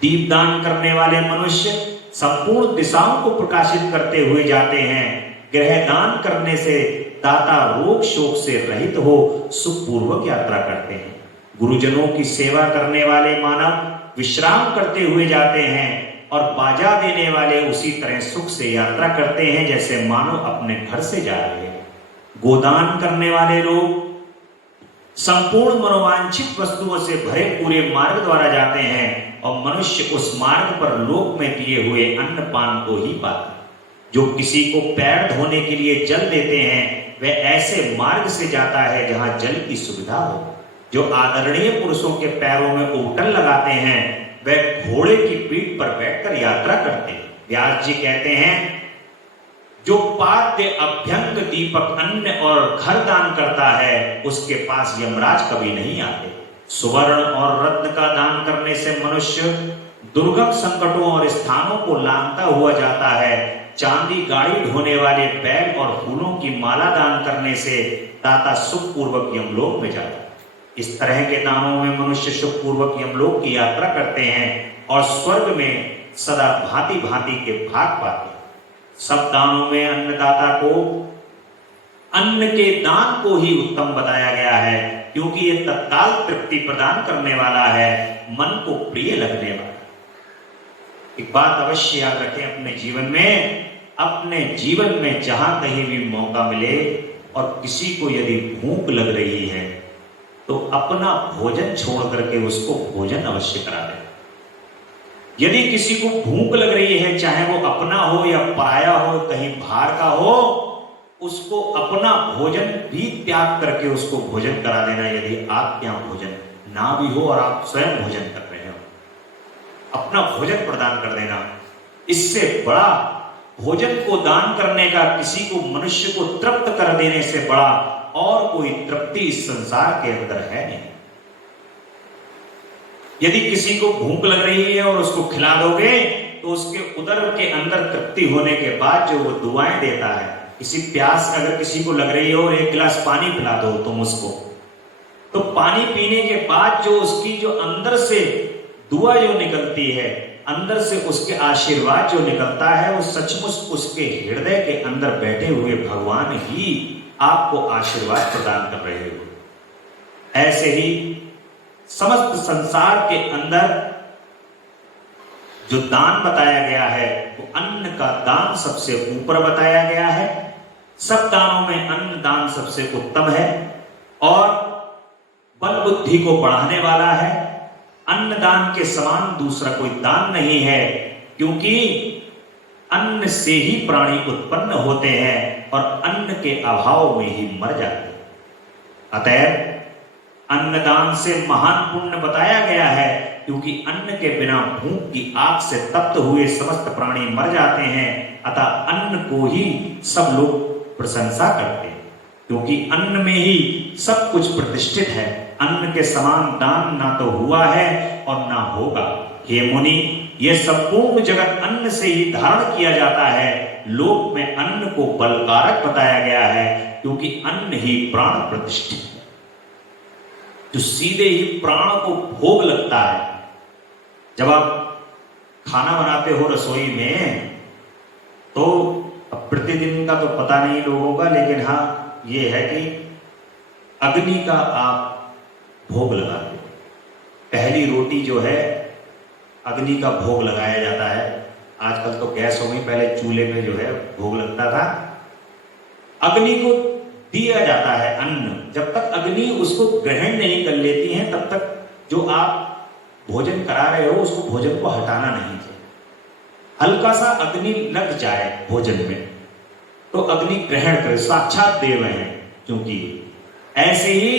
दीपदान करने वाले मनुष्य संपूर्ण दिशाओं को प्रकाशित करते हुए जाते हैं। ग्रह दान करने से दाता रोग शोक से रहित हो सुखपूर्वक यात्रा करते हैं। गुरुजनों की सेवा करने वाले मानव विश्राम करते हुए जाते हैं और बाजा देने वाले उसी तरह सुख से यात्रा करते हैं जैसे मानो अपने घर से जा रहे हैं। गोदान करने वाले लोग संपूर्ण मनोवांछित वस्तुओं से भरे पूरे मार्ग द्वारा जाते हैं और मनुष्य उस मार्ग पर लोक में दिए हुए अन्न पान को ही पाता है। जो किसी को पैर धोने के लिए जल देते हैं, वह ऐसे मार्ग से जाता है जहां जल की सुविधा हो। जो आदरणीय पुरुषों के पैरों में उबटन लगाते हैं, वह घोड़े की पीठ पर बैठकर यात्रा करते हैं। व्यास जी कहते हैं, जो पाद्य अभ्यंग दीपक अन्न और घर दान करता है, उसके पास यमराज कभी नहीं आते। सुवर्ण और रत्न का दान करने से मनुष्य दुर्गम संकटों और स्थानों को लांघता हुआ जाता है। चांदी गाड़ी ढोने वाले बैल और फूलों की माला दान करने से दाता सुखपूर्वक यमलोक में जाता है। इस तरह के दानों में मनुष्य सुखपूर्वक यमलोक की यात्रा करते हैं और स्वर्ग में सदा भांति भांति के भाग पाते हैं। सब दानों में अन्नदाता को अन्न के दान को ही उत्तम बताया गया है, क्योंकि ये तत्काल तृप्ति प्रदान करने वाला है, मन को प्रिय लगने वाला। एक बात अवश्य याद रखें, अपने जीवन में जहां कहीं भी मौका मिले और किसी को यदि भूख लग रही है, तो अपना भोजन छोड़ करके उसको भोजन अवश्य करा दें। यदि किसी को भूख लग रही है, चाहे वो अपना हो या पराया हो, कहीं बाहर का हो, उसको अपना भोजन भी त्याग करके उसको भोजन करा देना। यदि आपके यहाँ भोजन ना भी हो और आप स्वयं भोजन कर रहे हो, अपना भोजन प्रदान कर देना। इससे बड़ा भोजन को दान करने का, किसी को मनुष्य को तृप्त कर देने से बड़ा और कोई तृप्ति इस संसार के अंदर है नहीं। यदि किसी को भूख लग रही है और उसको खिला दोगे, तो उसके उदर के अंदर तृप्ति होने के बाद जो वो दुआएं देता है, किसी प्यास अगर किसी को लग रही हो और एक गिलास पानी पिला दो तुम उसको, तो पानी पीने के बाद जो उसकी जो अंदर से दुआ जो निकलती है, अंदर से उसके आशीर्वाद जो निकलता है, वो सचमुच उसके हृदय के अंदर बैठे हुए भगवान ही आपको आशीर्वाद प्रदान कर रहे हो। ऐसे ही समस्त संसार के अंदर जो दान बताया गया है, वो अन्न का दान सबसे ऊपर बताया गया है। सब दानों में अन्न दान सबसे उत्तम है और बल बुद्धि को बढ़ाने वाला है। अन्न दान के समान दूसरा कोई दान नहीं है, क्योंकि अन्न से ही प्राणी उत्पन्न होते हैं और अन्न के अभाव में ही मर जाते हैं। अतएव अन्नदान से महान पुण्य बताया गया है, क्योंकि अन्न के बिना भूख की आग से तप्त हुए समस्त प्राणी मर जाते हैं। अतः अन्न को ही सब लोग प्रशंसा करते हैं, क्योंकि अन्न में ही सब कुछ प्रतिष्ठित है। अन्न के समान दान ना तो हुआ है और ना होगा। हे मुनि, यह संपूर्ण जगत अन्न से ही धारण किया जाता है। लोक में अन्न को बलकारक बताया गया है, क्योंकि अन्न ही प्राण प्रतिष्ठित है, जो सीधे ही प्राण को भोग लगता है। जब आप खाना बनाते हो रसोई में, तो अब प्रतिदिन का तो पता नहीं लोगों का, लेकिन हाँ ये है कि अग्नि का आप भोग लगाते हो। पहली रोटी जो है अग्नि का भोग लगाया जाता है। आजकल तो गैस हो गई, पहले चूल्हे में जो है भोग लगता था। अग्नि को दिया जाता है अन्न। जब तक अग्नि उसको ग्रहण नहीं कर लेती है, तब तक जो आप भोजन करा रहे हो उसको भोजन को हटाना नहीं चाहिए। हल्का सा अग्नि लग जाए भोजन में तो अग्नि ग्रहण करे, साक्षात देव हैं। क्योंकि ऐसे ही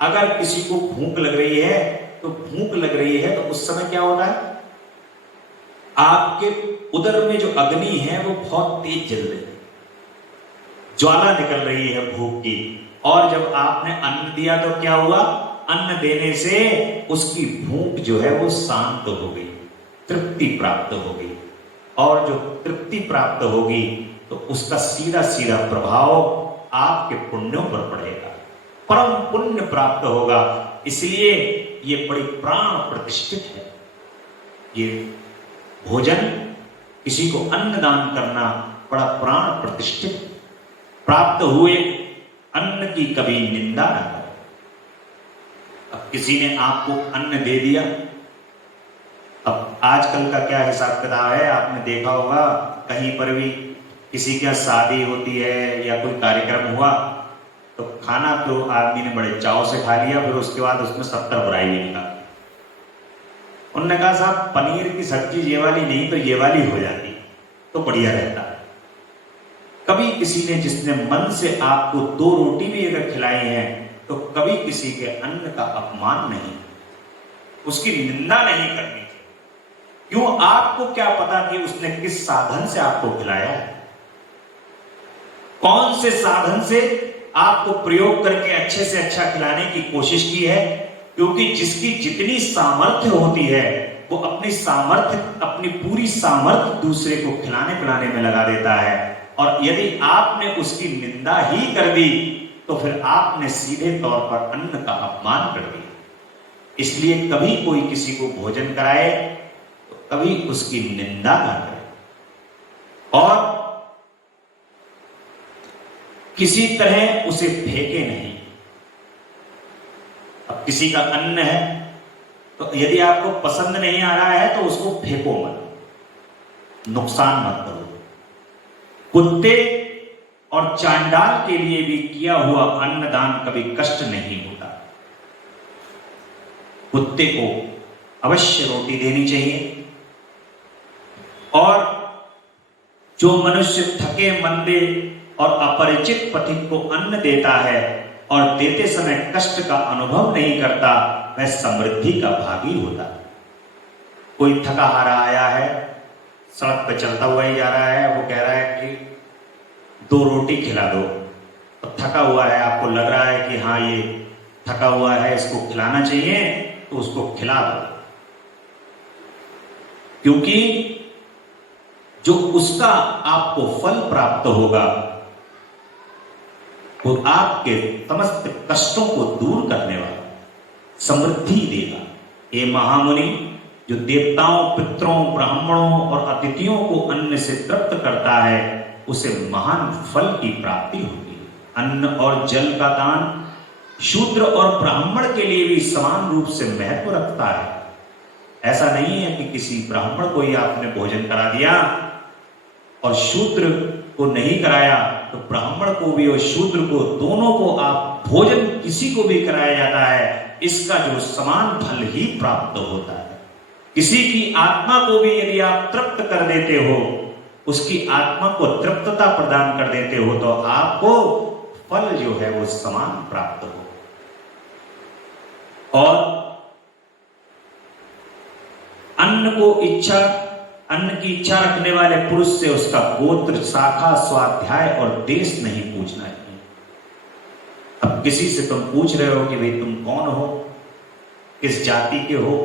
अगर किसी को भूख लग रही है, तो भूख लग रही है तो उस समय क्या होता है, आपके उदर में जो अग्नि है वो बहुत तेज जल रही है, ज्वाला निकल रही है भूख की। और जब आपने अन्न दिया तो क्या हुआ, अन्न देने से उसकी भूख जो है वो शांत हो गई, तृप्ति प्राप्त हो गई। और जो तृप्ति प्राप्त होगी तो उसका सीधा सीधा प्रभाव आपके पुण्यों पर पड़ेगा, परम पुण्य प्राप्त होगा। इसलिए ये बड़ी प्राण प्रतिष्ठित है। ये भोजन, किसी को अन्न दान करना बड़ा प्राण प्रतिष्ठित। प्राप्त हुए अन्न की कभी निंदा न करो। अब किसी ने आपको अन्न दे दिया, अब आजकल का क्या हिसाब किताब है, आपने देखा होगा कहीं पर भी किसी की शादी होती है या कोई कार्यक्रम हुआ तो खाना तो आदमी ने बड़े चाव से खा लिया, फिर उसके बाद उसमें 70 बुराई निकाली। उन्होंने कहा साहब पनीर की सब्जी ये वाली नहीं तो ये वाली हो जाती तो बढ़िया रहता। कभी किसी ने, जिसने मन से आपको 2 रोटी भी अगर खिलाई है, तो कभी किसी के अन्न का अपमान नहीं, उसकी निंदा नहीं करनी चाहिए। क्यों, आपको क्या पता कि उसने किस साधन से आपको खिलाया है, कौन से साधन से आपको प्रयोग करके अच्छे से अच्छा खिलाने की कोशिश की है। क्योंकि जिसकी जितनी सामर्थ्य होती है वो अपनी सामर्थ्य, अपनी पूरी सामर्थ्य दूसरे को खिलाने पिलाने में लगा देता है। और यदि आपने उसकी निंदा ही कर दी तो फिर आपने सीधे तौर पर अन्न का अपमान कर दिया। इसलिए कभी कोई किसी को भोजन कराए तो कभी उसकी निंदा ना करे और किसी तरह उसे फेंके नहीं। अब किसी का अन्न है तो यदि आपको पसंद नहीं आ रहा है तो उसको फेंको मत, नुकसान मत करो। कुत्ते और चांडाल के लिए भी किया हुआ अन्नदान कभी कष्ट नहीं होता। कुत्ते को अवश्य रोटी देनी चाहिए। और जो मनुष्य थके मंदे और अपरिचित पथिक को अन्न देता है और देते समय कष्ट का अनुभव नहीं करता, वह समृद्धि का भागी होता है। कोई थका हारा आया है, सड़क पर चलता हुआ ही जा रहा है, वो कह रहा है कि 2 रोटी खिला दो, तो थका हुआ है, आपको लग रहा है कि हाँ ये थका हुआ है, इसको खिलाना चाहिए, तो उसको खिला दो। क्योंकि जो उसका आपको फल प्राप्त होगा वो आपके समस्त कष्टों को दूर करने वाला, समृद्धि देगा। ये महामुनि, जो देवताओं, पितरों, ब्राह्मणों और अतिथियों को अन्न से तृप्त करता है, उसे महान फल की प्राप्ति होगी। अन्न और जल का दान शूद्र और ब्राह्मण के लिए भी समान रूप से महत्व रखता है। ऐसा नहीं है कि किसी ब्राह्मण को ही आपने भोजन करा दिया और शूद्र को नहीं कराया, तो ब्राह्मण को भी और शूद्र को, दोनों को आप भोजन किसी को भी कराया जाता है, इसका जो समान फल ही प्राप्त होता है। किसी की आत्मा को भी यदि आप तृप्त कर देते हो, उसकी आत्मा को तृप्तता प्रदान कर देते हो, तो आपको फल जो है वो समान प्राप्त हो। और अन्न की इच्छा रखने वाले पुरुष से उसका गोत्र, शाखा, स्वाध्याय और देश नहीं पूछना चाहिए। किसी से तुम पूछ रहे हो कि भाई तुम कौन हो, किस जाति के हो,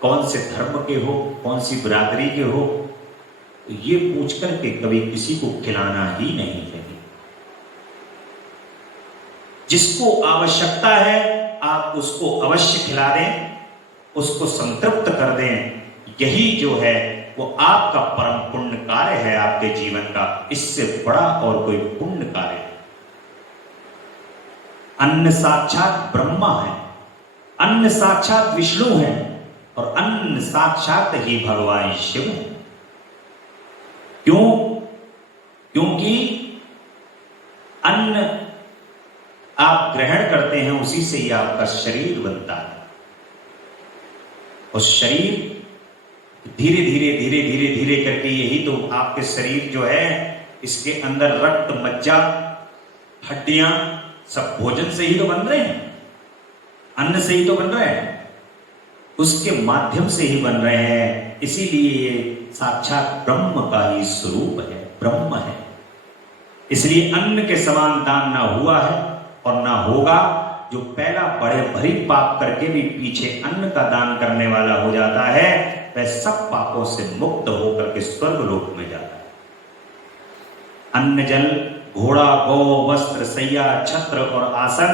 कौन से धर्म के हो, कौन सी बिरादरी के हो, तो ये पूछ करके कभी किसी को खिलाना ही नहीं चाहिए। जिसको आवश्यकता है आप उसको अवश्य खिला दें, उसको संतृप्त कर दें। यही जो है वो आपका परम पुण्य कार्य है आपके जीवन का। इससे बड़ा और कोई पुण्य कार्य है? अन्न साक्षात ब्रह्मा है, अन्न साक्षात विष्णु है और अन्न साक्षात ही भगवान शिव है। क्यों? क्योंकि अन्न आप ग्रहण करते हैं, उसी से ही आपका शरीर बनता है। और शरीर धीरे धीरे धीरे धीरे धीरे करके, यही तो आपके शरीर जो है, इसके अंदर रक्त, मज्जा, हड्डियां सब भोजन से ही तो बन रहे हैं, अन्न से ही तो बन रहे हैं, उसके माध्यम से ही बन रहे हैं। इसीलिए ये साक्षात ब्रह्म का ही स्वरूप है, ब्रह्म है। इसलिए अन्न के समान दान ना हुआ है और ना होगा। जो पहला बड़े भरी पाप करके भी पीछे अन्न का दान करने वाला हो जाता है, वह सब पापों से मुक्त होकर के स्वर्ग लोक में जाता है। अन्न, जल, घोड़ा, गौ, वस्त्र, सैया, छत्र और आसन,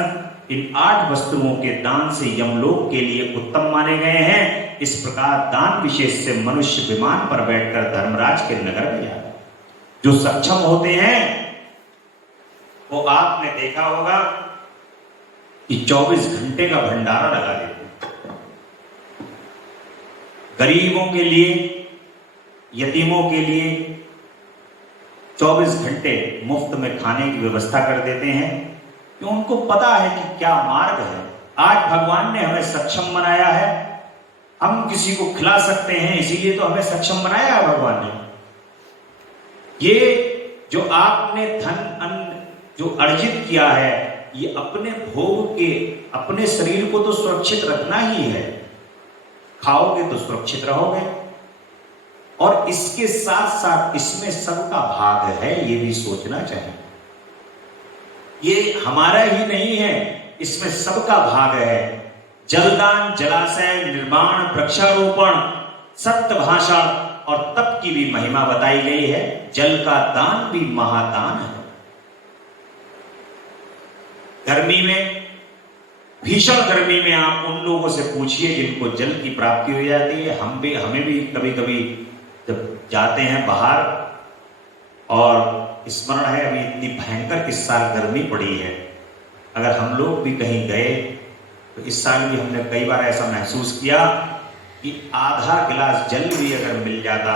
इन 8 वस्तुओं के दान से यमलोक के लिए उत्तम माने गए हैं। इस प्रकार दान विशेष से मनुष्य विमान पर बैठकर धर्मराज के नगर में जाता है। जो सक्षम होते हैं वो आपने देखा होगा कि 24 घंटे का भंडारा लगा देते हैं। गरीबों के लिए, यतीमों के लिए 24 घंटे मुफ्त में खाने की व्यवस्था कर देते हैं, कि उनको पता है कि क्या मार्ग है। आज भगवान ने हमें सक्षम बनाया है, हम किसी को खिला सकते हैं, इसीलिए तो हमें सक्षम बनाया है भगवान ने। ये जो आपने धन, अन्न जो अर्जित किया है, ये अपने भोग के, अपने शरीर को तो सुरक्षित रखना ही है। खाओगे तो सुरक्षित रहोगे, और इसके साथ साथ इसमें सबका भाग है, ये भी सोचना चाहिए। ये हमारा ही नहीं है, इसमें सबका भाग है। जलदान, जलाशय निर्माण, वृक्षारोपण, सत्य भाषण और तप की भी महिमा बताई गई है। जल का दान भी महादान है। गर्मी में, भीषण गर्मी में आप उन लोगों से पूछिए जिनको जल की प्राप्ति हो जाती है। हमें भी कभी कभी जब जाते हैं बाहर, और स्मरण है अभी इतनी भयंकर इस साल गर्मी पड़ी है, अगर हम लोग भी कहीं गए तो इस साल भी हमने कई बार ऐसा महसूस किया कि आधा गिलास जल भी अगर मिल जाता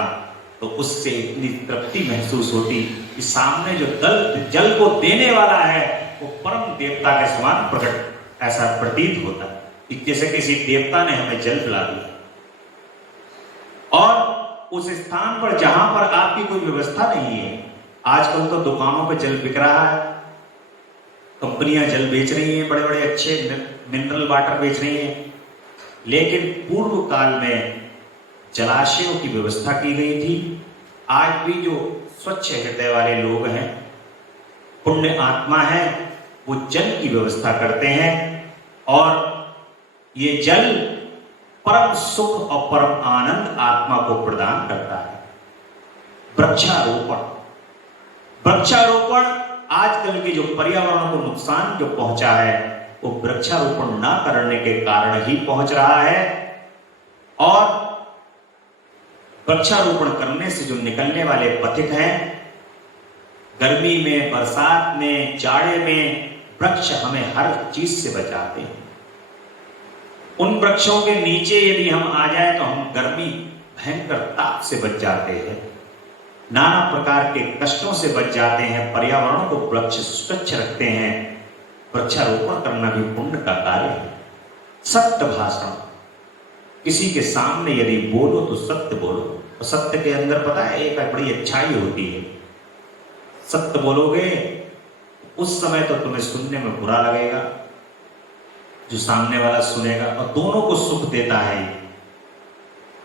तो उससे इतनी तृप्ति महसूस होती कि सामने जो जल को देने वाला है वो परम देवता के समान प्रकट ऐसा प्रतीत होता कि जैसे किसी देवता ने हमें जल पिला दिया। और उस स्थान पर जहां पर आपकी कोई व्यवस्था नहीं है, आजकल तो दुकानों पे जल बिक रहा है, कंपनियां जल बेच रही हैं, बड़े बड़े अच्छे मिनरल वाटर बेच रही हैं, लेकिन पूर्व काल में जलाशयों की व्यवस्था की गई थी। आज भी जो स्वच्छ हृदय वाले लोग हैं, पुण्य आत्मा है, वो जल की व्यवस्था करते हैं, और ये जल परम सुख और परम आनंद आत्मा को प्रदान करता है। वृक्षारोपण, वृक्षारोपण आजकल के जो पर्यावरण को नुकसान जो पहुंचा है, वो वृक्षारोपण ना करने के कारण ही पहुंच रहा है। और वृक्षारोपण करने से जो निकलने वाले पथिक हैं, गर्मी में, बरसात में, जाड़े में, वृक्ष हमें हर चीज से बचाते हैं। उन वृक्षों के नीचे यदि हम आ जाए तो हम गर्मी, भयंकर ताप से बच जाते हैं, नाना प्रकार के कष्टों से बच जाते हैं। पर्यावरण को वृक्ष स्वच्छ रखते हैं। वृक्षारोपण करना भी पुण्य का कार्य है। सत्य भाषण, किसी के सामने यदि बोलो तो सत्य बोलो, और सत्य के अंदर पता है एक बड़ी अच्छाई होती है। सत्य बोलोगे उस समय तो तुम्हें सुनने में बुरा लगेगा, जो सामने वाला सुनेगा, और दोनों को सुख देता है।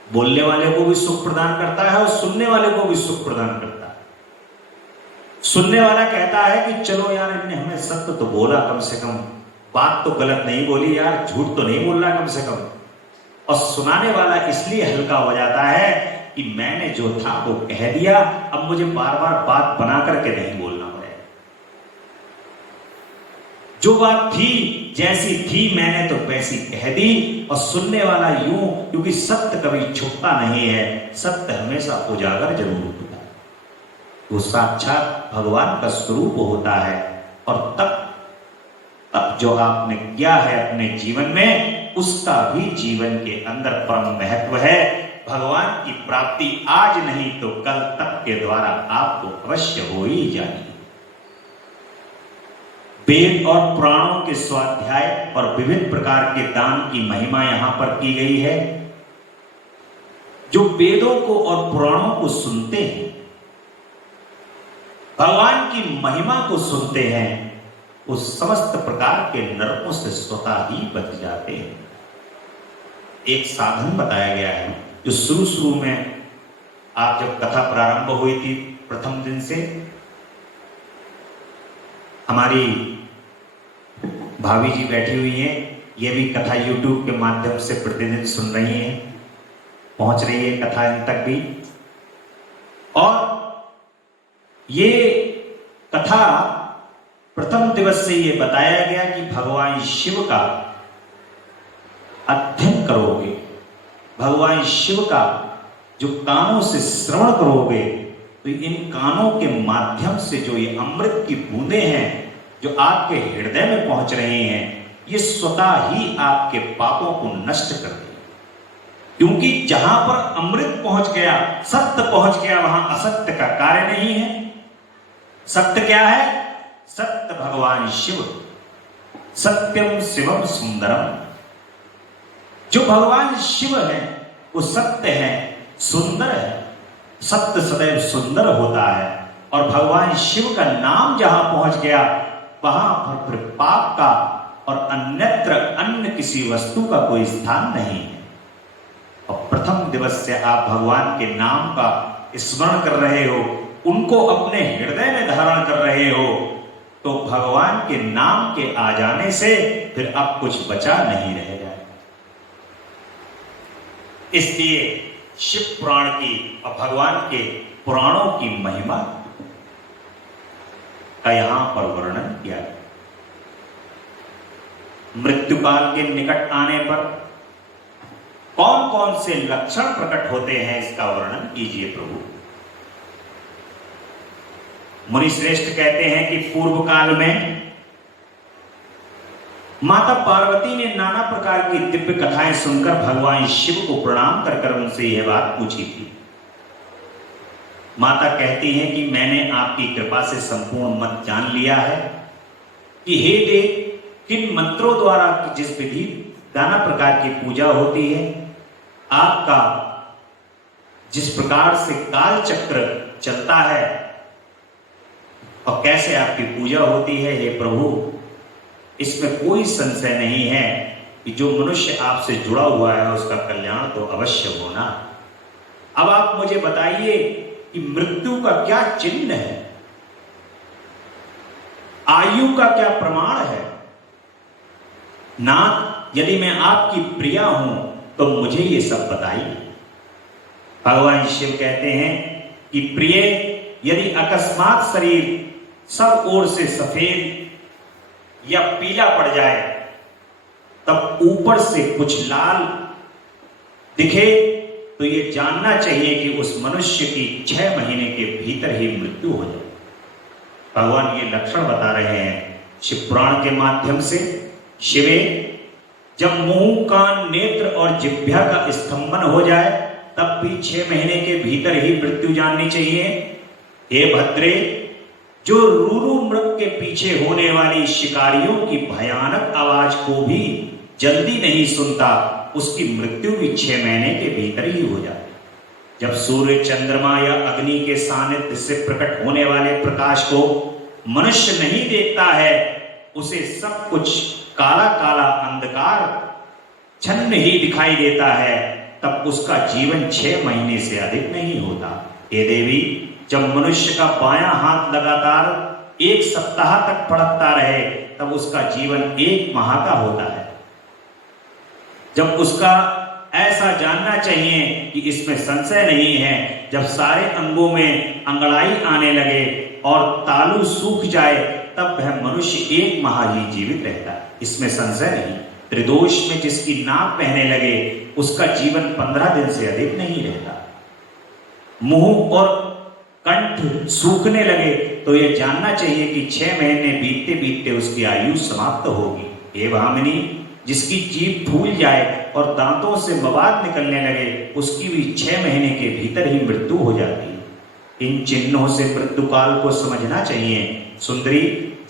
बोलने वाले को भी सुख प्रदान करता है और सुनने वाले को भी सुख प्रदान करता है। सुनने वाला कहता है कि चलो यार, इनने हमें सत्य तो बोला, कम से कम बात तो गलत नहीं बोली यार, झूठ तो नहीं बोल रहा कम से कम। और सुनाने वाला इसलिए हल्का हो जाता है कि मैंने जो था वो कह दिया, अब मुझे बार बार बात बना करके नहीं बोलना पड़ेगा। जो बात थी, जैसी थी, मैंने तो वैसी कह दी। और सुनने वाला यूं, क्योंकि सत्य कभी छुपता नहीं है, सत्य हमेशा उजागर जरूर होता है। वो साक्षात भगवान का स्वरूप होता है। और तब जो आपने किया है अपने जीवन में, उसका भी जीवन के अंदर परम महत्व है। भगवान की प्राप्ति आज नहीं तो कल तक के द्वारा आपको अवश्य हो ही जानी। वेद और पुराणों के स्वाध्याय और विभिन्न प्रकार के दान की महिमा यहां पर की गई है। जो वेदों को और पुराणों को सुनते हैं, भगवान की महिमा को सुनते हैं, उस समस्त प्रकार के नरकों से स्वतः ही बच जाते हैं। एक साधन बताया गया है जो शुरू में आप जब कथा प्रारंभ हुई थी प्रथम दिन से, हमारी भाभी जी बैठी हुई हैं, ये भी कथा YouTube के माध्यम से प्रतिदिन सुन रही हैं, पहुंच रही है कथा इन तक भी। और ये कथा प्रथम दिवस से ये बताया गया कि भगवान शिव का अध्ययन करोगे, भगवान शिव का जो कानों से श्रवण करोगे, तो इन कानों के माध्यम से जो ये अमृत की बूंदें हैं जो आपके हृदय में पहुंच रही हैं, ये स्वतः ही आपके पापों को नष्ट कर देंगे। क्योंकि जहां पर अमृत पहुंच गया, सत्य पहुंच गया, वहां असत्य का कार्य नहीं है। सत्य क्या है? सत्य भगवान शिव, सत्यम शिवम सुंदरम। जो भगवान शिव है वो सत्य है, सुंदर है। सत्य सदैव सुंदर होता है। और भगवान शिव का नाम जहां पहुंच गया, वहां पर फिर पाप का और अन्यत्र अन्य किसी वस्तु का कोई स्थान नहीं है। और प्रथम दिवस से आप भगवान के नाम का स्मरण कर रहे हो, उनको अपने हृदय में धारण कर रहे हो, तो भगवान के नाम के आ जाने से फिर अब कुछ बचा नहीं रहेगा। इसलिए शिव पुराण की और भगवान के पुराणों की महिमा का यहां पर वर्णन किया है। मृत्युकाल के निकट आने पर कौन कौन से लक्षण प्रकट होते हैं, इसका वर्णन कीजिए प्रभु। मुनि श्रेष्ठ कहते हैं कि पूर्व काल में माता पार्वती ने नाना प्रकार की दिव्य कथाएं सुनकर भगवान शिव को प्रणाम कर उनसे यह बात पूछी थी। माता कहती हैं कि मैंने आपकी कृपा से संपूर्ण मत जान लिया है कि हे देव, किन मंत्रों द्वारा जिस विधि नाना प्रकार की पूजा होती है, आपका जिस प्रकार से काल चक्र चलता है और कैसे आपकी पूजा होती है, हे प्रभु, इसमें कोई संशय नहीं है कि जो मनुष्य आपसे जुड़ा हुआ है उसका कल्याण तो अवश्य होना। अब आप मुझे बताइए कि मृत्यु का क्या चिन्ह है, आयु का क्या प्रमाण है। नाथ, यदि मैं आपकी प्रिया हूं तो मुझे ये सब बताइए। भगवान शिव कहते हैं कि प्रिय, यदि अकस्मात शरीर सब ओर से सफेद या पीला पड़ जाए, तब ऊपर से कुछ लाल दिखे, तो ये जानना चाहिए कि उस मनुष्य की 6 महीने के भीतर ही मृत्यु हो जाए। भगवान ये लक्षण बता रहे हैं शिव पुराण के माध्यम से। शिवे, जब मुंह, कान, नेत्र और जिह्वा का स्तंभन हो जाए, तब भी 6 महीने के भीतर ही मृत्यु जाननी चाहिए। हे भद्रे, जो रूरू मृग के पीछे होने वाली शिकारियों की भयानक आवाज को भी जल्दी नहीं सुनता, उसकी मृत्यु भी 6 महीने के भीतर ही हो जाती। जब सूर्य, चंद्रमा या अग्नि के सानिध्य से प्रकट होने वाले प्रकाश को मनुष्य नहीं देखता है, उसे सब कुछ काला काला अंधकार छन्न ही दिखाई देता है, तब उसका जीवन 6 महीने से अधिक नहीं होता। हे देवी, जब मनुष्य का बायां हाथ लगातार 1 सप्ताह तक फड़कता रहे तब उसका जीवन 1 माह का होता है। जब उसका ऐसा जानना चाहिए कि इसमें संशय नहीं है, जब सारे अंगों में अंगड़ाई आने लगे और तालू सूख जाए तब वह मनुष्य 1 माह ही जीवित रहता है, इसमें संशय नहीं। त्रिदोष में जिसकी नाक बहने लगे उसका जीवन 15 दिन से अधिक नहीं रहता। मुंह और कंठ सूखने लगे तो यह जानना चाहिए कि 6 महीने बीतते बीतते उसकी आयु समाप्त होगी। हे भामिनी, जिसकी जीभ फूल जाए और दांतों से मवाद निकलने लगे उसकी भी 6 महीने के भीतर ही मृत्यु हो जाती है। इन चिन्हों से मृत्यु काल को समझना चाहिए। सुंदरी,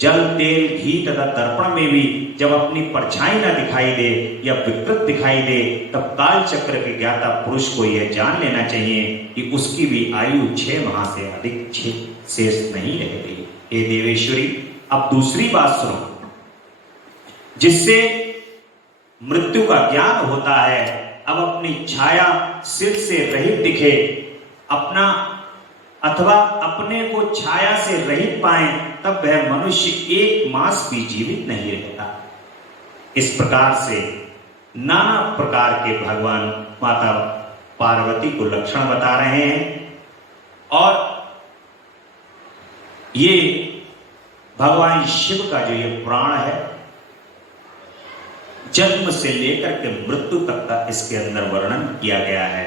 जल, तेल, घी तथा दर्पण में भी जब अपनी परछाई न दिखाई दे या विकृत दिखाई दे तब काल चक्र के ज्ञाता पुरुष को यह जान लेना चाहिए कि उसकी भी आयु 6 माह से अधिक शेष नहीं रह गई। हे देवेश्वरी, अब दूसरी बात सुनो जिससे मृत्यु का ज्ञान होता है। अब अपनी छाया सिर से रहित दिखे, अपना अथवा अपने को छाया से रहित पाए तब वह मनुष्य 1 मास भी जीवित नहीं रहता। इस प्रकार से नाना प्रकार के भगवान माता पार्वती को लक्षण बता रहे हैं और ये भगवान शिव का जो ये पुराण है जन्म से लेकर के मृत्यु तक का इसके अंदर वर्णन किया गया है।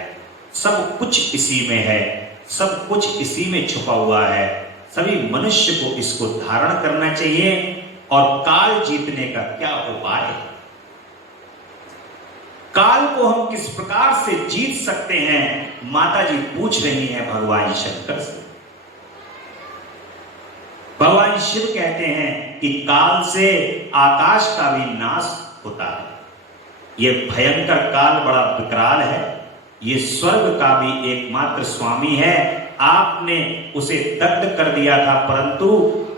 सब कुछ इसी में है, सब कुछ इसी में छुपा हुआ है। सभी मनुष्य को इसको धारण करना चाहिए और काल जीतने का क्या उपाय है, काल को हम किस प्रकार से जीत सकते हैं, माता जी पूछ रही हैं भगवान शंकर से। भगवान शिव कहते हैं कि काल से आकाश का भी नाश होता है। यह भयंकर काल बड़ा विकराल है, ये स्वर्ग का भी एकमात्र स्वामी है। आपने उसे दग्ध कर दिया था, परंतु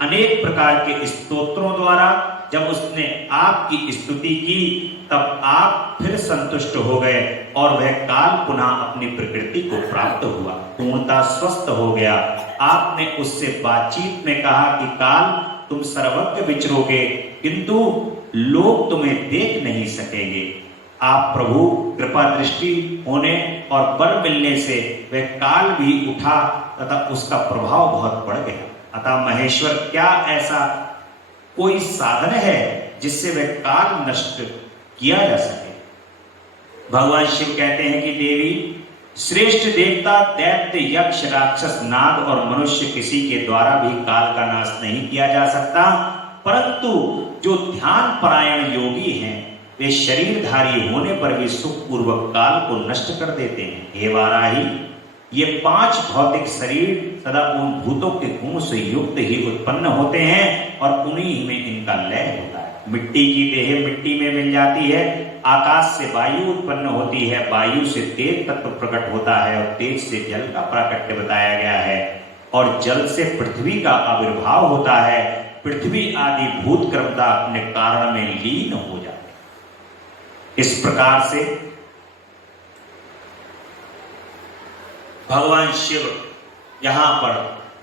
अनेक प्रकार के स्तोत्रों द्वारा जब उसने आपकी स्तुति की तब आप फिर संतुष्ट हो गए और वह काल पुनः अपनी प्रकृति को प्राप्त हुआ, पूर्णता स्वस्थ हो गया। आपने उससे बातचीत में कहा कि काल, तुम सर्वज्ञ विचरोगे किंतु लोग तुम्हें देख नहीं सकेंगे। आप प्रभु कृपा दृष्टि होने और बल मिलने से वह काल भी उठा तथा उसका प्रभाव बहुत बढ़ गया। अतः महेश्वर, क्या ऐसा कोई साधन है जिससे वह काल नष्ट किया जा सके? भगवान शिव कहते हैं कि देवी, श्रेष्ठ देवता, दैत्य, यक्ष, राक्षस, नाग और मनुष्य किसी के द्वारा भी काल का नाश नहीं किया जा सकता, परंतु जो ध्यान परायण योगी हैं वे शरीरधारी होने पर भी सुखपूर्वक काल को नष्ट कर देते हैं। हे वाराही, ये 5 भौतिक शरीर सदा उन भूतों के गुण से युक्त ही उत्पन्न होते हैं और उन्हीं में इनका लय होता है। मिट्टी की देह मिट्टी में मिल जाती है, आकाश से वायु उत्पन्न होती है, वायु से तेज तत्व प्रकट होता है और तेज से जल का प्राकट्य बताया गया है और जल से पृथ्वी का आविर्भाव होता है। पृथ्वी आदि भूत क्रमता अपने कारण में लीन हो जाते। इस प्रकार से भगवान शिव यहां पर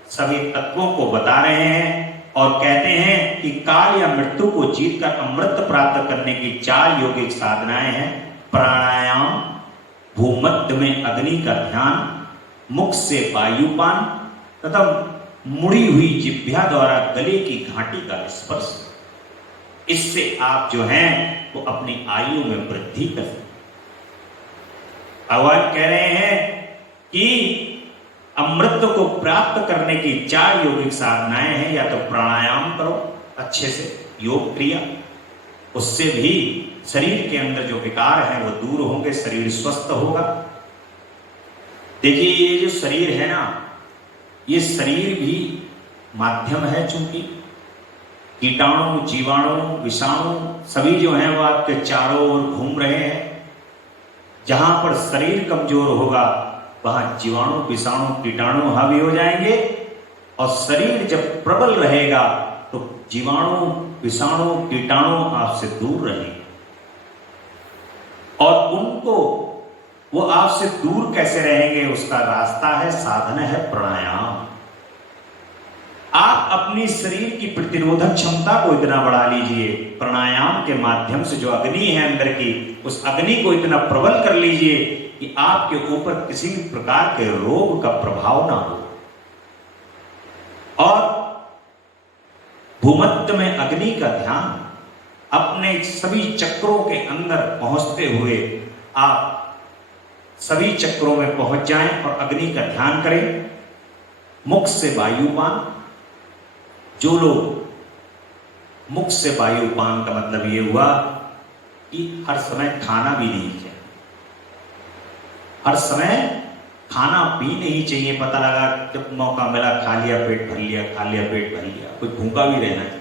सभी तत्वों को बता रहे हैं और कहते हैं कि काल या मृत्यु को जीतकर अमृत प्राप्त करने की 4 योगिक साधनाएं हैं। प्राणायाम, भूमध्य में अग्नि का ध्यान, मुख से वायुपान तथा मुड़ी हुई जिह्वा द्वारा गले की घाटी का स्पर्श। इससे आप जो हैं वो अपनी आयु में वृद्धि कर सकते। भगवान कह रहे हैं कि अमृत को प्राप्त करने की 4 योगिक साधनाएं हैं। या तो प्राणायाम करो अच्छे से, योग क्रिया, उससे भी शरीर के अंदर जो विकार हैं वो दूर होंगे, शरीर स्वस्थ होगा। देखिए ये जो शरीर है ना, ये शरीर भी माध्यम है, चूंकि कीटाणु, जीवाणु, विषाणु सभी जो हैं वो आपके चारों ओर घूम रहे हैं। जहां पर शरीर कमजोर होगा वहां जीवाणु, विषाणु, कीटाणु हावी हो जाएंगे और शरीर जब प्रबल रहेगा तो जीवाणु, विषाणु, कीटाणु आपसे दूर रहेंगे। और उनको वो आपसे दूर कैसे रहेंगे, उसका रास्ता है, साधन है प्राणायाम। आप अपनी शरीर की प्रतिरोधक क्षमता को इतना बढ़ा लीजिए, प्राणायाम के माध्यम से जो अग्नि है अंदर की, उस अग्नि को इतना प्रबल कर लीजिए कि आपके ऊपर किसी भी प्रकार के रोग का प्रभाव ना हो। और भूमध्य में अग्नि का ध्यान अपने सभी चक्रों के अंदर पहुंचते हुए आप सभी चक्रों में पहुंच जाएं और अग्नि का ध्यान करें। मुख से वायुपान, जो लोग मुख से वायुपान का मतलब ये हुआ कि हर समय खाना भी नहीं चाहिए, हर समय खाना भी नहीं चाहिए। पता लगा जब मौका मिला खा लिया, पेट भर लिया, खा लिया, पेट भर लिया, कोई भूखा भी रहना चाहिए।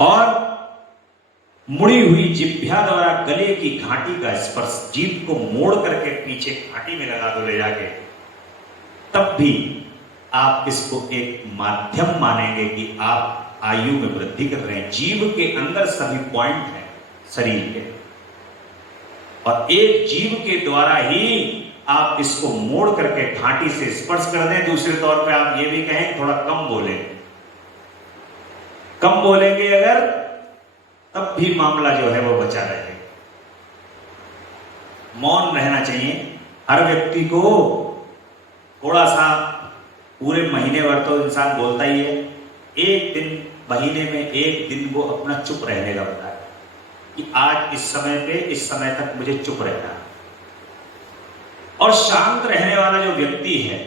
और मुड़ी हुई जिह्वा द्वारा गले की घाटी का स्पर्श, जीभ को मोड़ करके पीछे घाटी में लगा दो ले जाके, तब भी आप इसको एक माध्यम मानेंगे कि आप आयु में वृद्धि कर रहे हैं। जीभ के अंदर सभी पॉइंट हैं शरीर के, और एक जीभ के द्वारा ही आप इसको मोड़ करके घाटी से स्पर्श कर दें। दूसरे तौर पे आप ये भी कहें थोड़ा कम बोले, कम बोलेंगे अगर, तब भी मामला जो है वो बचा रहे। मौन रहना चाहिए हर व्यक्ति को। थोड़ा सा पूरे महीने भर तो इंसान बोलता ही है, एक दिन महीने में एक दिन वो अपना चुप रहने का बताए कि आज इस समय पे इस समय तक मुझे चुप रहना है। और शांत रहने वाला जो व्यक्ति है,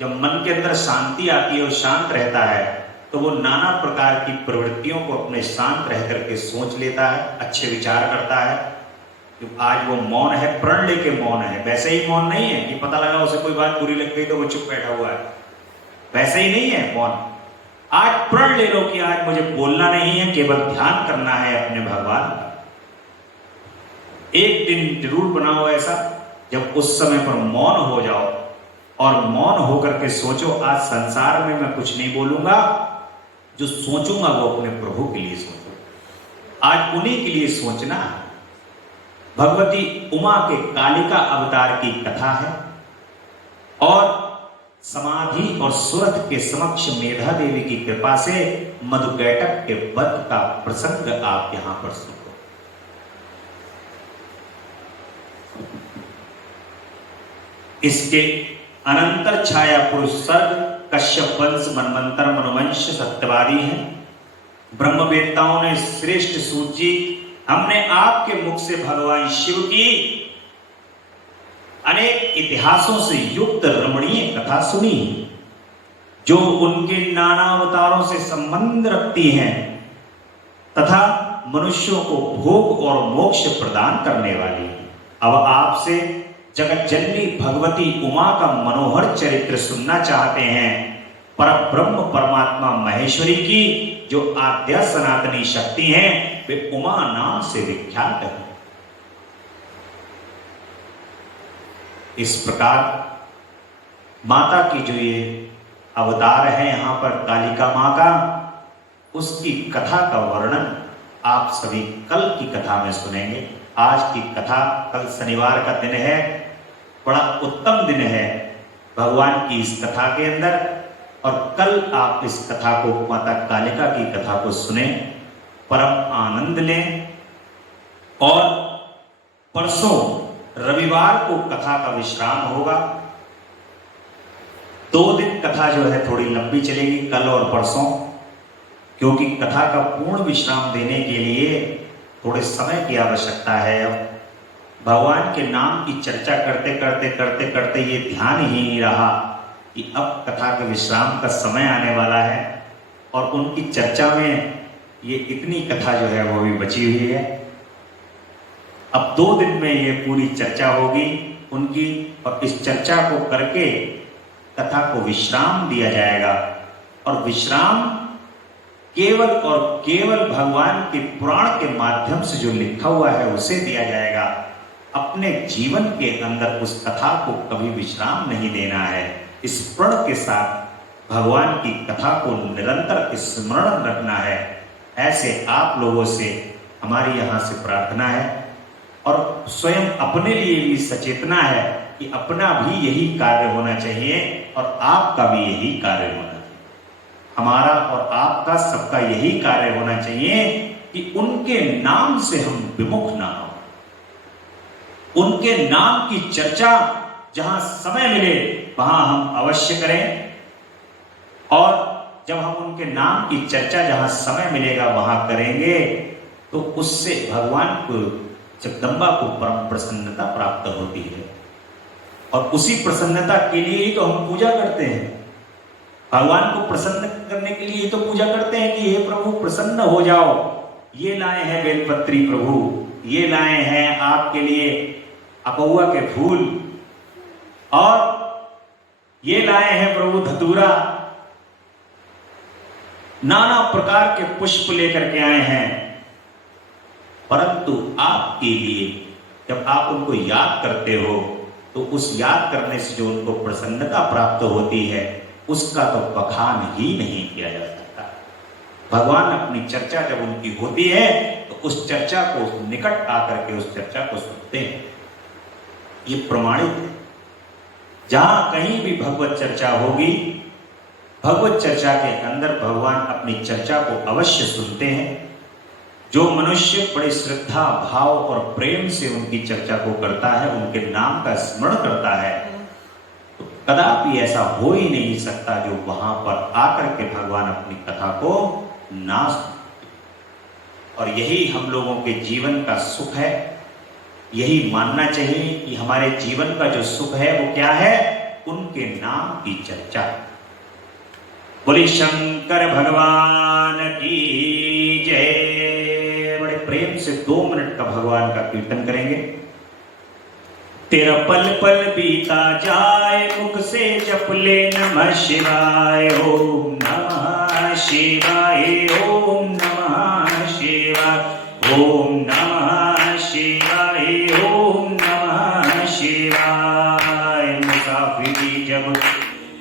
जब मन के अंदर शांति आती है और शांत रहता है, तो वो नाना प्रकार की प्रवृत्तियों को अपने शांत रह करके सोच लेता है, अच्छे विचार करता है। आज वो मौन है, प्रण लेके मौन है, वैसे ही मौन नहीं है कि पता लगा उसे कोई बात बुरी लग गई तो वो चुप बैठा हुआ है, वैसे ही नहीं है मौन। आज प्रण ले लो कि आज मुझे बोलना नहीं है, केवल ध्यान करना है अपने भगवान का। एक दिन जरूर बनाओ ऐसा, जब उस समय पर मौन हो जाओ और मौन होकर के सोचो, आज संसार में मैं कुछ नहीं बोलूंगा, जो सोचूंगा वो अपने प्रभु के लिए सोचूंगा। आज उन्हीं के लिए सोचना है। भगवती उमा के कालिका अवतार की कथा है, और समाधि और सुरथ के समक्ष मेधा देवी की कृपा से मधुकैटक के वध का प्रसंग आप यहां पर सुनो। इसके अनंतर छाया पुरुष सर्ग कश्यप वंश मनवंतर मनुवंश सत्यवादी हैं। ब्रह्मवेत्ताओं ने श्रेष्ठ सूत जी, हमने आपके मुख से भगवान शिव की अनेक इतिहासों से युक्त रमणीय कथा सुनी, जो उनके नाना अवतारों से संबंध रखती हैं तथा मनुष्यों को भोग और मोक्ष प्रदान करने वाली है। अब आपसे जगत जननी भगवती उमा का मनोहर चरित्र सुनना चाहते हैं। परब्रह्म परमात्मा महेश्वरी की जो आद्या सनातनी शक्ति है, वे उमा नाम से विख्यात है। इस प्रकार माता की जो ये अवतार है यहां पर कालिका मां का, उसकी कथा का वर्णन आप सभी कल की कथा में सुनेंगे। आज की कथा, कल शनिवार का दिन है, बड़ा उत्तम दिन है भगवान की इस कथा के अंदर, और कल आप इस कथा को, माता कालिका की कथा को सुने, परम आनंद लें। और परसों रविवार को कथा का विश्राम होगा। 2 दिन कथा जो है थोड़ी लंबी चलेगी, कल और परसों, क्योंकि कथा का पूर्ण विश्राम देने के लिए थोड़े समय की आवश्यकता है। अब भगवान के नाम की चर्चा करते करते करते करते ये ध्यान ही नहीं रहा कि अब कथा के विश्राम का समय आने वाला है, और उनकी चर्चा में ये इतनी कथा जो है वो भी बची हुई है। अब 2 दिन में ये पूरी चर्चा होगी उनकी, और इस चर्चा को करके कथा को विश्राम दिया जाएगा। और विश्राम केवल और केवल भगवान के पुराण के माध्यम से जो लिखा हुआ है उसे दिया जाएगा। अपने जीवन के अंदर उस कथा को कभी विश्राम नहीं देना है। इस प्रण के साथ भगवान की कथा को निरंतर स्मरण रखना है। ऐसे आप लोगों से हमारी यहाँ से प्रार्थना है, और स्वयं अपने लिए भी सचेतना है कि अपना भी यही कार्य होना चाहिए और आपका भी यही कार्य होना चाहिए। हमारा और आपका सबका यही कार्य होना चाहिए कि उनके नाम से हम विमुख ना हो। उनके नाम की चर्चा जहां समय मिले वहां हम अवश्य करें, और जब हम उनके नाम की चर्चा जहां समय मिलेगा वहां करेंगे तो उससे भगवान को, जगदम्बा को परम प्रसन्नता प्राप्त होती है। और उसी प्रसन्नता के लिए ही तो हम पूजा करते हैं। भगवान को प्रसन्न करने के लिए ही तो पूजा करते हैं कि हे प्रभु प्रसन्न हो जाओ, ये लाए हैं बेलपत्री प्रभु, ये लाए हैं आपके लिए अकौआ के फूल, और ये लाए हैं प्रभु धतूरा, नाना प्रकार के पुष्प लेकर के आए हैं। परंतु आपके लिए जब आप उनको याद करते हो तो उस याद करने से जो उनको प्रसन्नता प्राप्त होती है उसका तो बखान ही नहीं किया जा सकता। भगवान अपनी चर्चा जब उनकी होती है तो उस चर्चा को निकट आकर के उस चर्चा को सुनते हैं। ये प्रमाणित है। जहां कहीं भी भगवत चर्चा होगी, भगवत चर्चा के अंदर भगवान अपनी चर्चा को अवश्य सुनते हैं। जो मनुष्य बड़े श्रद्धा भाव और प्रेम से उनकी चर्चा को करता है, उनके नाम का स्मरण करता है, तो कदापि ऐसा हो ही नहीं सकता जो वहां पर आकर के भगवान अपनी कथा को ना सुने। और यही हम लोगों के जीवन का सुख है। यही मानना चाहिए कि हमारे जीवन का जो सुख है वो क्या है? उनके नाम की चर्चा। बोले शंकर भगवान की जय। बड़े प्रेम से 2 मिनट का भगवान का कीर्तन करेंगे। तेरा पल पल बीता जाए, मुख से जप ले नमः शिवाय, ओम नमः शिवाय, ओम नमः शिवाय, ओम नमः शिवाय, ओम नमः शिवाय। मुसाफिरी जब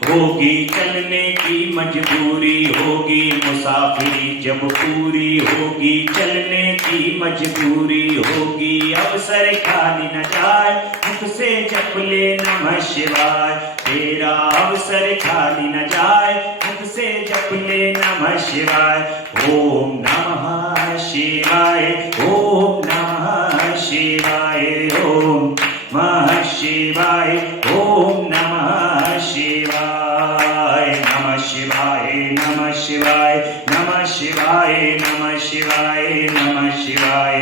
होगी, चलने की मजबूरी होगी, मुसाफिरी जब पूरी होगी, चलने की मजबूरी होगी, अवसर खाली न जाए, मुख से जप ले नमः शिवाय। तेरा अवसर खाली न जाए, मुख से जप ले नमः शिवाय, ओम नमः शिवाय, ओम नमः शिवाय, ओम नमः शिवाय, ओम नमः शिवाय। नमः शिवाय, नमः शिवाय, नमः शिवाय, नमः शिवाय, नमः शिवाय,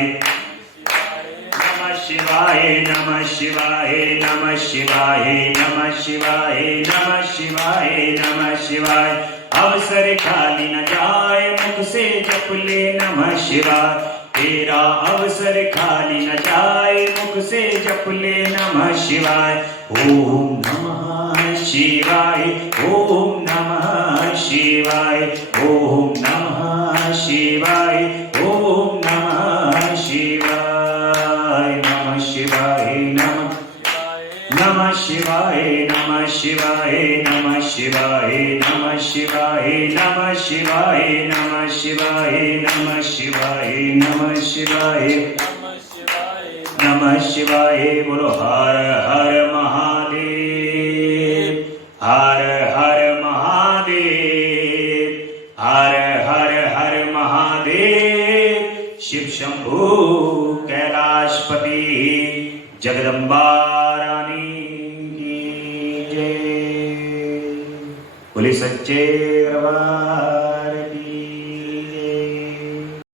नमः शिवाय, नमः शिवाय, नमः शिवाय, नमः शिवाय, नमः शिवाय, नमः शिवाय। अवसर खाली न जाए, मुख से जप ले नमः शिवाय। तेरा अवसर खाली न जाए, मुख से जप ले नमः शिवाय, ओम नमः शिवाय, ओम नमः शिवाय, ओम नमः शिवाय, ओम नमः शिवाय। नमः शिवाय, नमः शिवाय, नमः शिवाय, नमः शिवाय, नमः शिवाय, नमः शिवाय, नमः शिवाय, नमः शिवाय, नमः शिवाय, नमः शिवाय। बोलो हर हर महादेव, हर हर महादेव, हर हर हर महादेव। शिव शंभु कैलाशपति जगदम्बा रानी की जय। बोले सच्चे